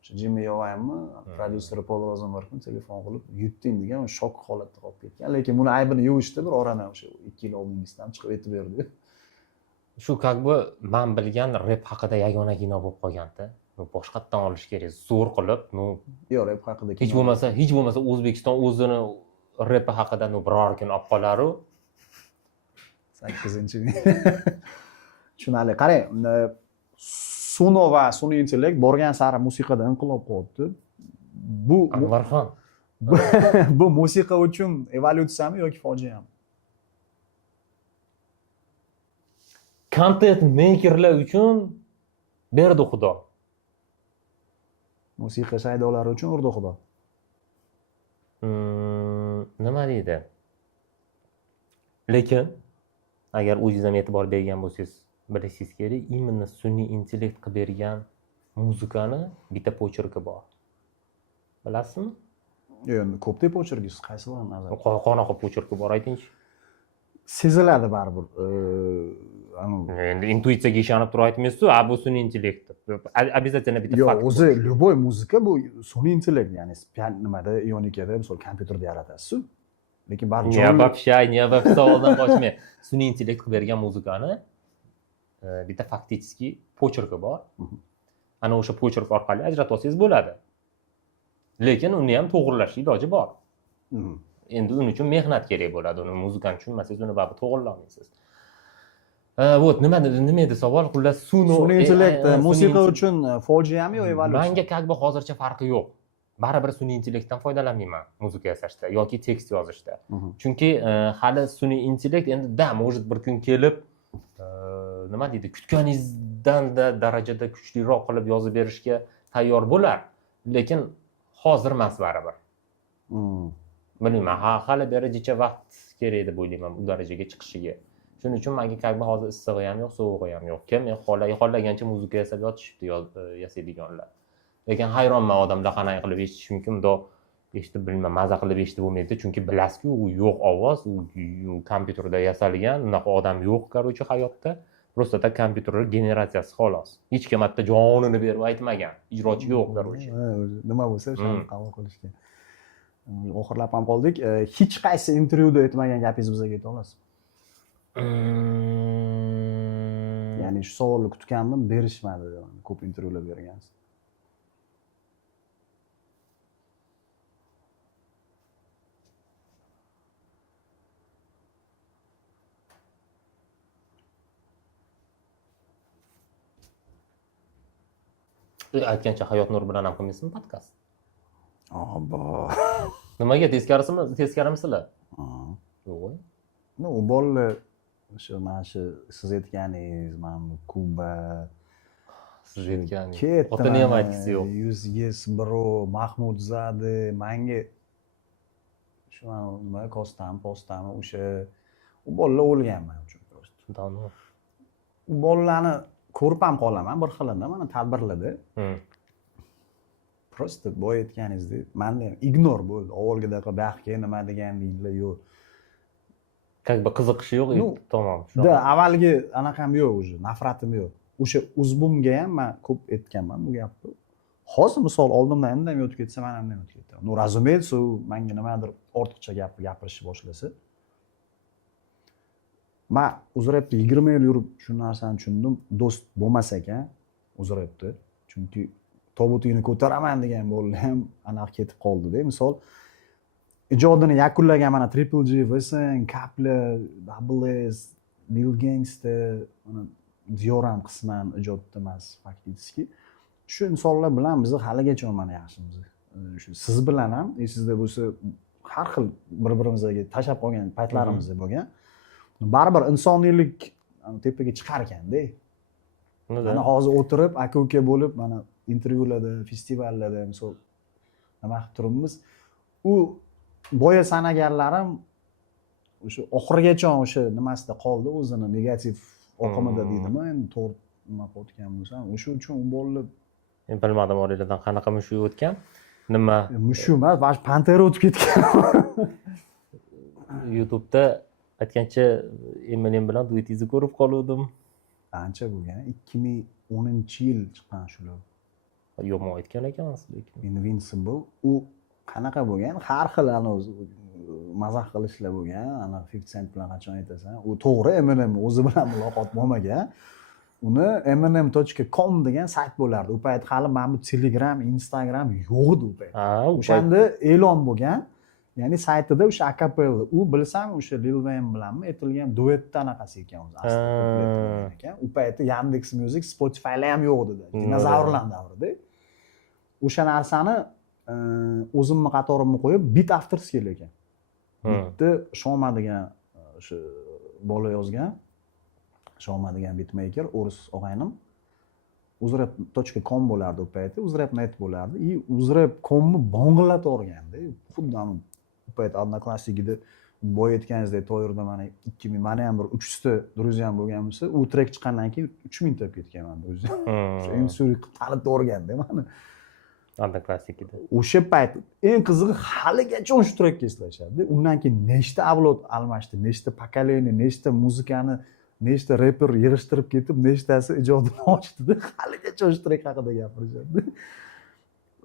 o'sha Jimmy Yovaimni prodyuseri Paul Rosenbergni telefon qilib yutding degan shok holatda qolib ketgan. Lekin buni aybini yuvishdi bir oradan o'sha 2 yil oldingizdan chiqib aytib berdi. Shu как бы men bilgan rep haqida yagona kino bo'lib qolganda. Boshqatdan olish kerak, zo'r qilib, yo'q, rep haqida hech bo'lmasa O'zbekiston o'zini repi haqida biror kun olib qolar-u. 8-kun. Tushunarli. Qarang, Suno va sun'iy intellekt borgan sari musiqada inqilob qilyapti. Bu Anvarxon. Bu musiqa uchun evolyutsiyami yoki fojiami? Content makerlar uchun berdi Xudo. Musiqa shaydolari uchun urdi Xudo. Nima deydi? Lekin agar o'zingiz ham e'tibor bergan bo'lsangiz, bilishingiz kerak, именно sun'iy intellekt qilib bergan muzikani bitta pochirki bor. Bilasizmi? Endi ko'pda pochirgingiz qaysilarni nazar? Qanaqa pochirki bor, aytingchi. Seziladi baribir. Endi intuitsiyaga ishonib turib aytmaysiz-ku, bu sun'iy intellekt. Обязательно bitta yo'q, fakt. o'zi любой muzika bu sun'iy intellekt, ya'ni nimada, ionikada, misol kompyuterda yaratasiz. Lekin baribir не вообще savoldan qochmay. Sun'iy intellekt qilib bergan muzikani bitta faktiski pochirki bor. Ana o'sha pochirk orqali ajratib olsangiz bo'ladi. Lekin uni ham to'g'rilash iloji bor. Endi uning uchun mehnat kerak bo'ladi. Uni muzikani tushunmasangiz, uni baribir to'g'rilay olmaysiz. Вот, nima edi savol? Xullas, sun'iy intellekt musiqa uchun fojiami yo evolyutsiya? Menga как бы hozircha farqi yo'q. Baribir sun'iy intellektdan foydalanmayman muzika yasashda yoki tekst yozishda. Chunki hali sun'iy intellekt endi может bir kun kelib nima deydi, kutganingizdan da darajada kuchliroq qilib yozib berishga tayyor bo'lar. Lekin hozir emas baribir. Bilmayman, hali darajacha vaqt kerak deb o'ylayman bu darajaga chiqishiga. Shuning uchun menga как бы hozir issig'i ham yo'q, sovuqi ham yo'q. Men xohlagancha muzika yasab yotishibdi yasaydiganlar. Lekin hayronman, odamlar qanday qilib eshitish mumkin, bundoq eshitib bilmayman, maza qilib eshitib bo'lmaydi, chunki bilasizku, u yo'q ovoz, u kompyuterda yasalgan, unaqa odam yo'q, короче, hayotda. Просто tak kompyuter generatsiyasi xolos. Hech kim hatto jonini berib aytmagan. Ijrochi yo'q, короче. Nima bo'lsa, shuni qabul qilishga. Oxirlab ham qoldik. Hech qaysi intervyuda aytmagan gapingiz bizga ayta olasiz? Ya'ni shu savolni kutgandim, berishmadi. Ko'p intervyular bergansiz. Aytgancha Hayot Nur bilan ham qilmaysizmi podkast? Obbo. Nimaga teskarisizlar? Yo'q. U bolalar mana shu siz aytganingiz, mana Kuba, siz aytganingiz. Otini ham aytgisi yo'q. 100 bro, Mahmudzade, menga shu nima postami o'sha u bolalar o'lgan men uchun просто. U bolalarni ko'rib ham qolaman bir xilida, mana tadbirlarda. Просто boya aytganingizdek, menda ham ignor bo'ldi. Avvalgidaqa baxtga nima deganinglar yo'q. Как бы qiziqishi yo'q, tamom. Da, avvalgi anaqam yo'q уже, nafratim yo'q. O'sha uzbumga ham men ko'p aytganman bu gapni. Hozir misol oldimdan indamay o'tib ketsa, men ham indamay o'tib ketaman. No, разумеется, u menga nimadir ortiqcha gapirishni boshlasa. Men uzrepda 20 yil yurib shu narsani tushundim. Do'st bo'lmas ekan uzrepda. Chunki tobutingni ko'taraman degan bo'ldi ham aniq ketib qoldi-da. Misol ijodini yakunlagan mana Triple G, Wesen, Kapler, Double S, Lil Gangster, mana Dior ham qisman ijodda emas faktiski. Shu insonlar bilan biz haligacha mana yaxshimiz. Shu siz bilan ham esingizda bo'lsa har xil bir-birimizga tashab qolgan paytlarimiz bo'lgan. Baribir insoniylik tepaga chiqar ekanda. Mana hozir o'tirib aka-uka bo'lib mana intervyularda, festivallarda misol nima qilib turibmiz. U boya sanaganlarim o'sha oxirigacha o'sha nimasida qoldi, o'zini negativ oqimida deydimi, endi to'g'ri nima qilayotgan bo'lsam, o'sha uchun u bolalar bilmadim oranglardan qanaqa mushuq o'tgan. Nima? Mushuq emas, bash pantera o'tib ketgan. YouTube'da aytgancha Eminem bilan duetingizni ko'rib qoluvdim. Ancha bo'lgan, 2010-yil chiqqan shular. Yomon aytgan ekansiz lekin. Invincible u qanaqa bo'lgan? Har xil mazax qilishlar bo'lgan. Ana 50 Cent bilan qachon aytasan, u to'g'ri Eminem o'zi bilan muloqot bo'lmagan. Uni eminem.com degan sayt bo'lardi. U payt hali mana bu Telegram, Instagram yo'q edi u payt. O'shanda e'lon bo'lgan. Ya'ni saytida o'sha acapella, u bilsam o'sha Lil Wayne bilanmi aytilgan duetda anaqasi ekan o'zi aslida ekan. U paytda Yandex Music, Spotify'lar ham yo'q edi. Dinozavrlar davrida. O'sha narsani o'zimni qatorimni qo'yib Beat Afters kelar ekan. Bitni Shoma degan o'sha bola yozgan. Shoma degan beatmaker, o'ris og'aynim. uzrap.com bo'lardi u paytda, uzrap.net bo'lardi. Uzrap.comni bong'illatib o'rgandi. Xuddi u payt Odnoklassnikida boya aytganingizdek to'yirda mana 2000, mana ham bir 300 ta druzyam bo'lgan bo'lsa, u trek chiqqandan keyin 3000 ta ketganman druzyam. O'sha insuri tanib o'rgandi mana. Odnoklassnikida. O'sha payt eng qizig'i haligacha o'sha trekka eslashadi. Undan keyin nechta avlod almashdi, nechta pokoleniya, nechta muzikani, nechta reper yig'ishtirib ketib, nechtasi ijodini ochdida haligacha o'sha trek haqida gapirishadi.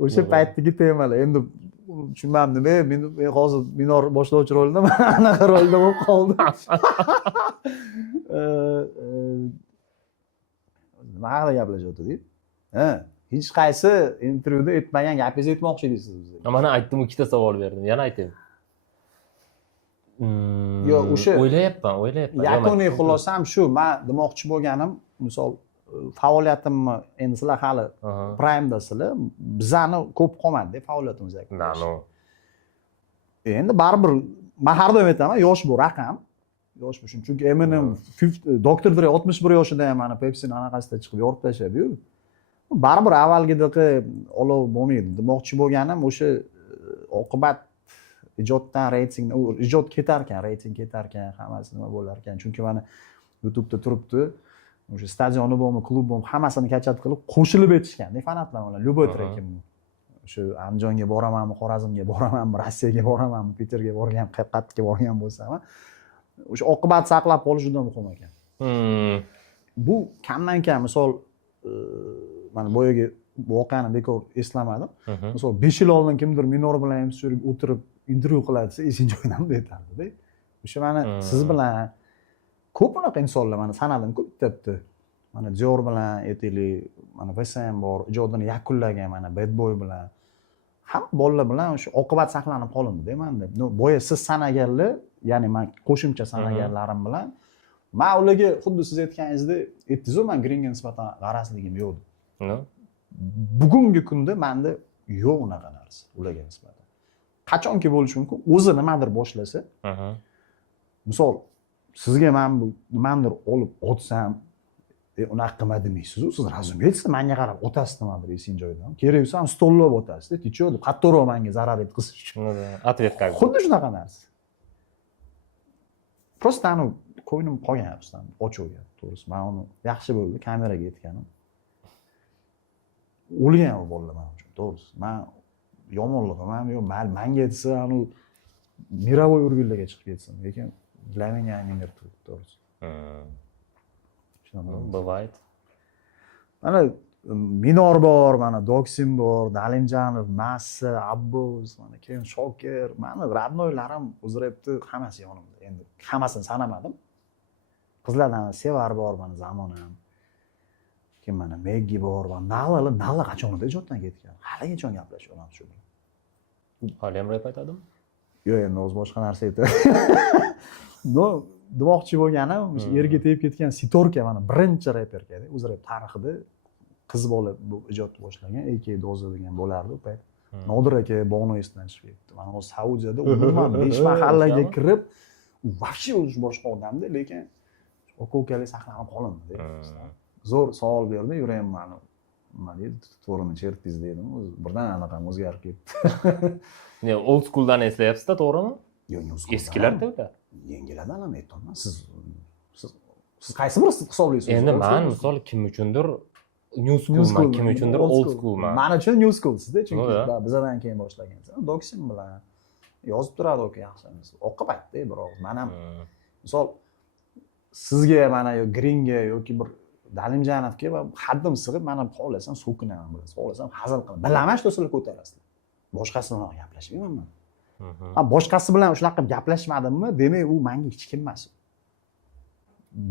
O'sha paytdagi temalar. Endi tushunmadim nima, men hozir minor boshlovchi rolida, anaqa rolda bo'lib qoldim. Nima haqida gaplashyapti-ku? Ha, hech qaysi intervyuda aytmagan gapingizni aytmoqchi edingiz bizga. Mana aytdim, ikkita savol berdim. Yana aytaymi? Yo, o'sha o'ylayapman. Yakuniy xulosam shu, men demoqchi bo'lganim, misol faoliyatimni endi sizlar hali prime'dasizlar, bizani ko'p qolmadi faoliyatimiz yakunda. Endi baribir men har doim aytaman, yosh bu raqam. Yosh bu, chunki Eminem Dr. Dre 61 yoshida ham mana Pepsi'ning anaqasida chiqib yorib tashladi-yu. Baribir avvalgidagi olov bo'lmaydi. Demoqchi bo'lganim o'sha oqibat ijoddan reyting, ijod ketar ekan, reyting ketar ekan, hammasi nima bo'lar ekan. Chunki mana YouTube'da turibdi, o'sha stadioni bo'lmi, klub bo'lmi, hammasini kachat qilib qo'shilib aytishgan. Fanatlar bilan любой trekimni. O'sha Andijonga boramanmi, Xorazmga boramanmi, Rossiyaga boramanmi, Peterga borgan, qayerga borgan bo'lsam, o'sha oqibat saqlab qolish juda muhim ekan. Bu kamdan kam misol mana boyaga voqeani bekor eslamadim. Misol 5 yil oldin kimdir minor bilan ham o'tirib intervyu qiladi desa, esing joyidan aytardida. O'sha mana siz bilan ko'p unaqa insonlar mana sanadim ko'p bittapti. Mana Dior bilan aytaylik, mana Wesen bor, ijodini yakunlagan mana Bad Boy bilan. Hamma bolalar bilan o'sha oqibat saqlanib qolindi-da menda. Boya siz sanaganlar, ya'ni men qo'shimcha sanaganlarim bilan men ularga xuddi siz aytganingizdek aytdingiz-ku, men Greenga nisbatan g'arazligim yo'q. Bugungi kunda menda yo'q unaqa narsa ularga nisbatan. Qachonki bo'lishi mumkin, o'zi nimadir boshlasa. Misol, sizga men bu nimadir olib otsam, unaqa qilma demaysiz-ku, siz razum etsa menga qarab otasiz nimadir esing joyidan. Kerak bo'lsa stollab otasiz-da, ticho deb qattiqroq menga zarar yetkazish uchun. Ответ как бы. Xuddi shunaqa narsa. Просто ko'nglim qolgan o'stan, ochuvga, to'g'risi. Men uni yaxshi bo'ldi, kameraga aytganim. O'lgan u bolalar men uchun, to'g'risi. Men yomonligim ham yo'q, menga aytsa, mировой уровеньlarga chiqib ketsin, lekin для меня не мертвый, to'g'risi. Bывает. Mana Minor bor, mana Doksim bor, Dalinjanov, Massa, Abbos, mana keyin Shokir, mana radnoylarim o'zirabdi, hammasi yonimda. Endi hammasini sanamadim. Qizlardan Sevar bor, mana Zamonam. Keyin mana Meggi bor, va Nalla qachonda ijoddan ketgan. Haligacha gaplashib olamiz shu bilan. Hali ham rap aytadimi? yo'q endi o'zi boshqa narsa aytadi. No, demoqchi bo'lganim o'sha yerga tegib ketgan Sitorka mana birinchi reperkada o'z rep tarixida qiz bola bu ijodni boshlagan AK Doza degan bo'lardi u payt. Nodir aka Bog'noyisdan chiqib ketdi. Mana hozir Saudiyada umuman 5 mahallaga kirib вообще o'zi boshqa odamda, lekin aka-ukalik saqlanib qolindi. Zo'r savol berdi, yuragim mani nima deydi, to'g'rini chertdingiz dedim. O'zi birdan anaqam o'zgarib ketdi. Ne, old schooldan eslayapsiz-da, to'g'rimi? Yo'q, Eskilarda ular. Yangilardan ham aytolman. Siz qaysi birini hisoblaysiz? Endi men misol kim uchundir new schoolman, kim uchundir old schoolman. Men uchun new school sizda, chunki bizdan keyin boshlagansiz. Doksim bilan yozib turadi oka yaxshi. Oqibatda biroq men ham misol sizga mana yo Greenga yoki bir Dalimjanovga va haddim sig'ib mana xohlasam so'kinaman bilasiz. Xohlasam hazil qilaman. Bilaman shu sizlar ko'tarasizlar. Boshqasi bilan gaplashmayman men. Boshqasi bilan shunaqa qilib gaplashmadimmi, demak u menga hech kim emas.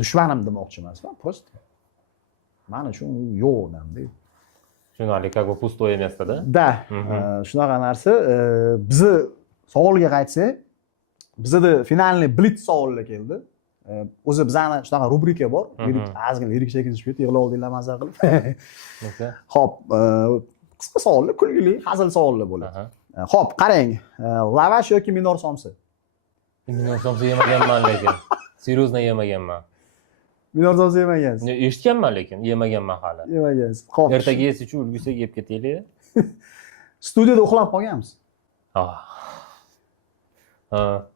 Dushmanim demoqchi emasman, просто. Men uchun u yo'q odam-da. Tushunarli, как бы пустое место-da. Da, shunaqa narsa. Bizni savolga qaytsak, bizda finalniy blitz savollar keldi. O'zi bizning shunaqa rubrika bor. Ozgina lirik shaklga tushib ketdi, yig'lab oldinglar maza qilib. Xo'p, qisqa savollar, kulgili, hazil savollar bo'ladi. Xo'p, qarang. Lavash yoki minor somsa? Minor somsa yemaganman lekin. Серьезно yemaganman. Minor somsa yemagansiz? Eshitganman lekin, yemaganman hali. Yemagansiz. Xo'p. Ertaga yesichu ulgusak yeb ketaylik. Studiyada uxlab qolgansiz? Ha.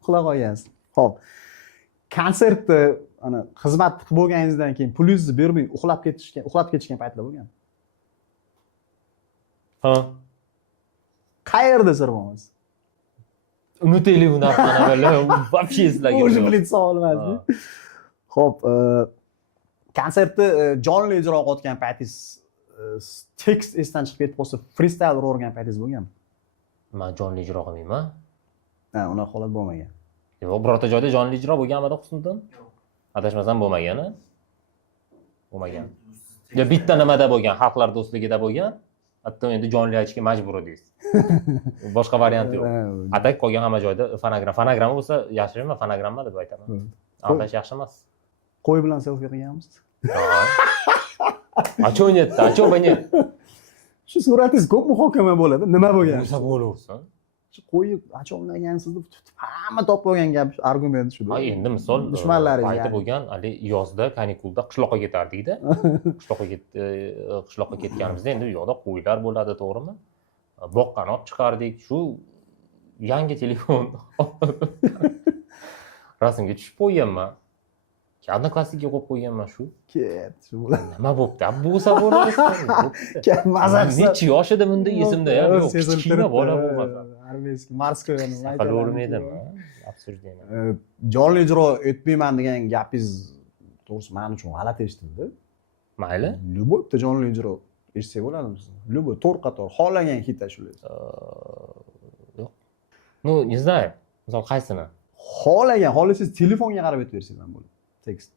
Uxlab qolgansiz. Xo'p. Konsertda ana xizmat qilib bo'lganingizdan keyin pulingizni bermay uxlab ketishgan paytlar bo'lgan. Ha. Qayerda sir bo'lmasiz? Unutaylik bu narsani avval. Вообще eslagan. O'sha blitz savol emasmi? Xo'p, konsertda jonli ijro qilayotgan paytingiz tekst esdan chiqib ketib qolsa, freestyle urgan paytingiz bo'lganmi? Men jonli ijro qilmayman. Ha, unaqa holat bo'lmagan. Yo'q, birorta joyda jonli ijro bo'lganmidi Husniddin? Adashmasam bo'lmagan-a? Bo'lmagan. Ya bitta nimada bo'lgan, xalqlar do'stligida bo'lgan. Hatto endi jonli aytishga majbur edingiz. Boshqa variant yo'q. Atak qolgan hamma joyda fonogram bo'lsa yashirinma, fonogramma deb aytaman. Aldash yaxshi emas. Qo'y bilan selfie qilganmiz. A chё нет, a chё бы нет? Shu suratingiz ko'p muhokama bo'ladi. Nima bo'lgan? Bo'lsa bo'laversin. Qo'yib achog'lagansiz deb hamma topib olgan gap argument shu. Ha, endi misol dushmanlaringiz payti bo'lgan, hali yozda kanikulda qishloqqa ketardik-da. Qishloqqa ketganimizda endi u yoqda qo'ylar bo'ladi, to'g'rimi? Boqqan olib chiqardik. Shu yangi telefon rasmga tushib qo'yganman. Odnoklassnikka qo'yib qo'yganman shu. Ket, shu bo'ladi. Nima bo'pti? Bo'lsa bo'laversin. Mazza qilsa. Necha yosh edi bunda esimda, yo'q, kichkina bola bo'lmasa. Armiyskiy, Morskoyni aytib qolavermaydimi? Absurdiymi? Jonli ijro etmayman degan gapingiz to'g'risi men uchun g'alati eshitildi. Mayli. Любой bitta jonli ijro eshitsak bo'ladimi siz? Любой to'rt qator xohlagan hit ashulasiz. Yo'q. Ну, не знаю. Misol qaysini? Xohlasangiz telefonga qarab aytaversangiz ham bo'ladi. Tekst.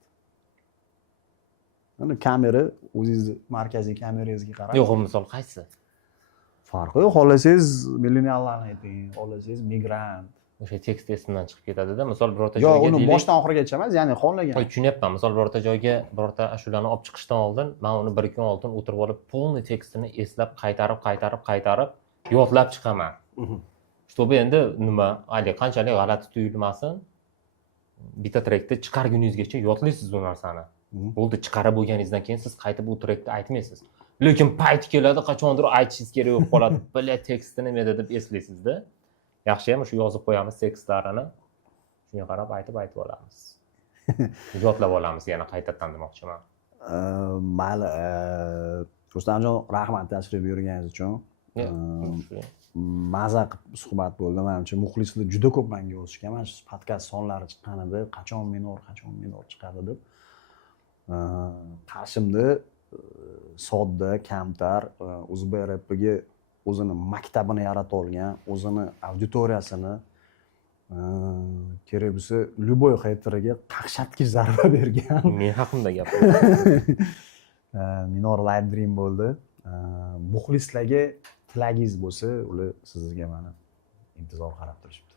Mana kamera, o'zingizni markaziy kamerangizga qarab. Yo'q, misol qaysi? Farqi yo'q. Xohlasangiz milleniallarni ayting, xohlasangiz migrant. O'sha tekst esimdan chiqib ketadi-da. Misol birorta joyga deylik. Yo'q, uni boshdan oxirigacha emas, ya'ni xohlagan. Tushunyapman. Misol birorta joyga, birorta ashulani olib chiqishdan oldin, men uni 1-2 kun oldin o'tirib olib, polniy tekstini eslab, qaytarib yodlab chiqaman. Чтобы endi nima, hali qanchalik g'alati tuyulmasin, bitta trekda chiqarguningizgacha yodlaysiz bu narsani. Bo'ldi, chiqarib bo'lganingizdan keyin siz qaytib u trekda aytmaysiz. Lekin payt keladi, qachondir aytishingiz kerak bo'lib qoladi. Bila tekstni nima edi deb eslaysizda. Yaxshi ham shu yozib qo'yamiz tekstlarini. Shunga qarab aytib olamiz. Yodlab olamiz, yana qaytadan demoqchiman. Mayli, Rustamjon, rahmat tashrif buyurganingiz uchun. Maza qilib suhbat bo'ldi. Menimcha muxlislar juda ko'p menga yozishgan. Mana shu podkast sonlari chiqqanida qachon minor chiqadi deb. Qarshimda sodda, kamtar, o'zbek rapiga o'zini maktabini yarata olgan, o'zini auditoriyasini kerak bo'lsa, любой xaytiriga qaqshatgich zarba bergan. Men haqimda gap. Minor Light Dream bo'ldi. Muxlislarga tilagingiz bo'lsa, ular sizga mana intizor qarab turishibdi.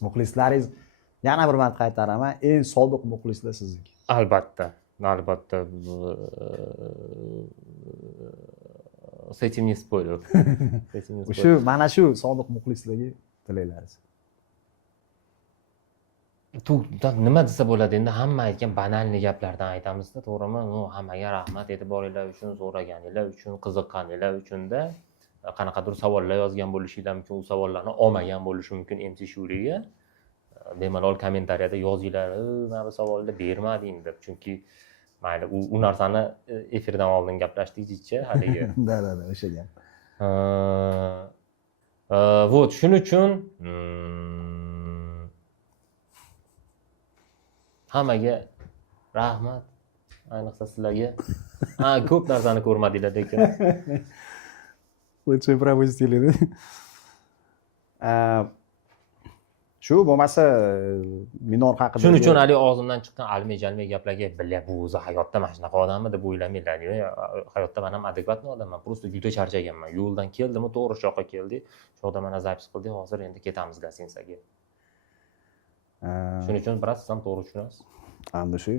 Muxlislaringiz yana bir marta qaytaraman, eng sodiq muxlislar sizniki. Albatta. С этим не спорю. Mana shu sodiq muxlislarga tilaylarsiz. Nima desa bo'ladi endi, hamma aytgan banalniy gaplardan aytamizda, to'g'rimi? Hammaga rahmat, e'tiboringlar uchun, so'raganinglar uchun, qiziqqaninglar uchun-da qanaqadir savollar yozgan bo'lishinglar mumkin, u savollarni olmagan bo'lishi mumkin MCShuriga. Bemalol kommentariyada yozinglar, mana bu savolni bermading deb, chunki mayli, u narsani efirdan oldin gaplashdik-chi haligi. Da, o'sha gap. Вот, shuning uchun hammaga rahmat, ayniqsa sizlarga. Ko'p narsani ko'rmadinglar lekin. Лучше пропустили. Shu bo'lmasa minor haqida. Shuning uchun hali og'zimdan chiqqan almay-jalmay gaplarga "Bilya, bu o'zi hayotda mana shunaqa odammi" deb o'ylamanglar. Hayotda men ham adekvatniy odamman. Просто juda charchaganman. Yo'ldan keldimi, to'g'ri shoqqa keldik. Shoqda mana zapis qildik, hozir endi ketamiz Gasinsaga. Shuning uchun biroz siz ham to'g'ri tushunasiz. Endi shu.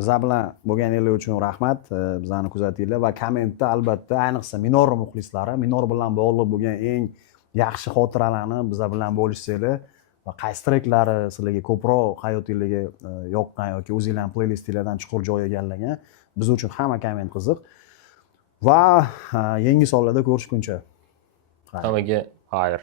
Bizlar bilan bo'lganinglar uchun rahmat. Bizlarni kuzatinglar va kommentda albatta, ayniqsa minor muxlislari, minor bilan bog'liq bo'lgan eng yaxshi xotiralarni bizlar bilan bo'lishsanglar va qaysi treklari sizlarga ko'proq hayotingizga yoqqan yoki o'zingizlarning playlistinglardan chuqur joy egallagan, biz uchun hamma komment qiziq. Va yangi sonlarda ko'rishguncha. Hammaga xayr.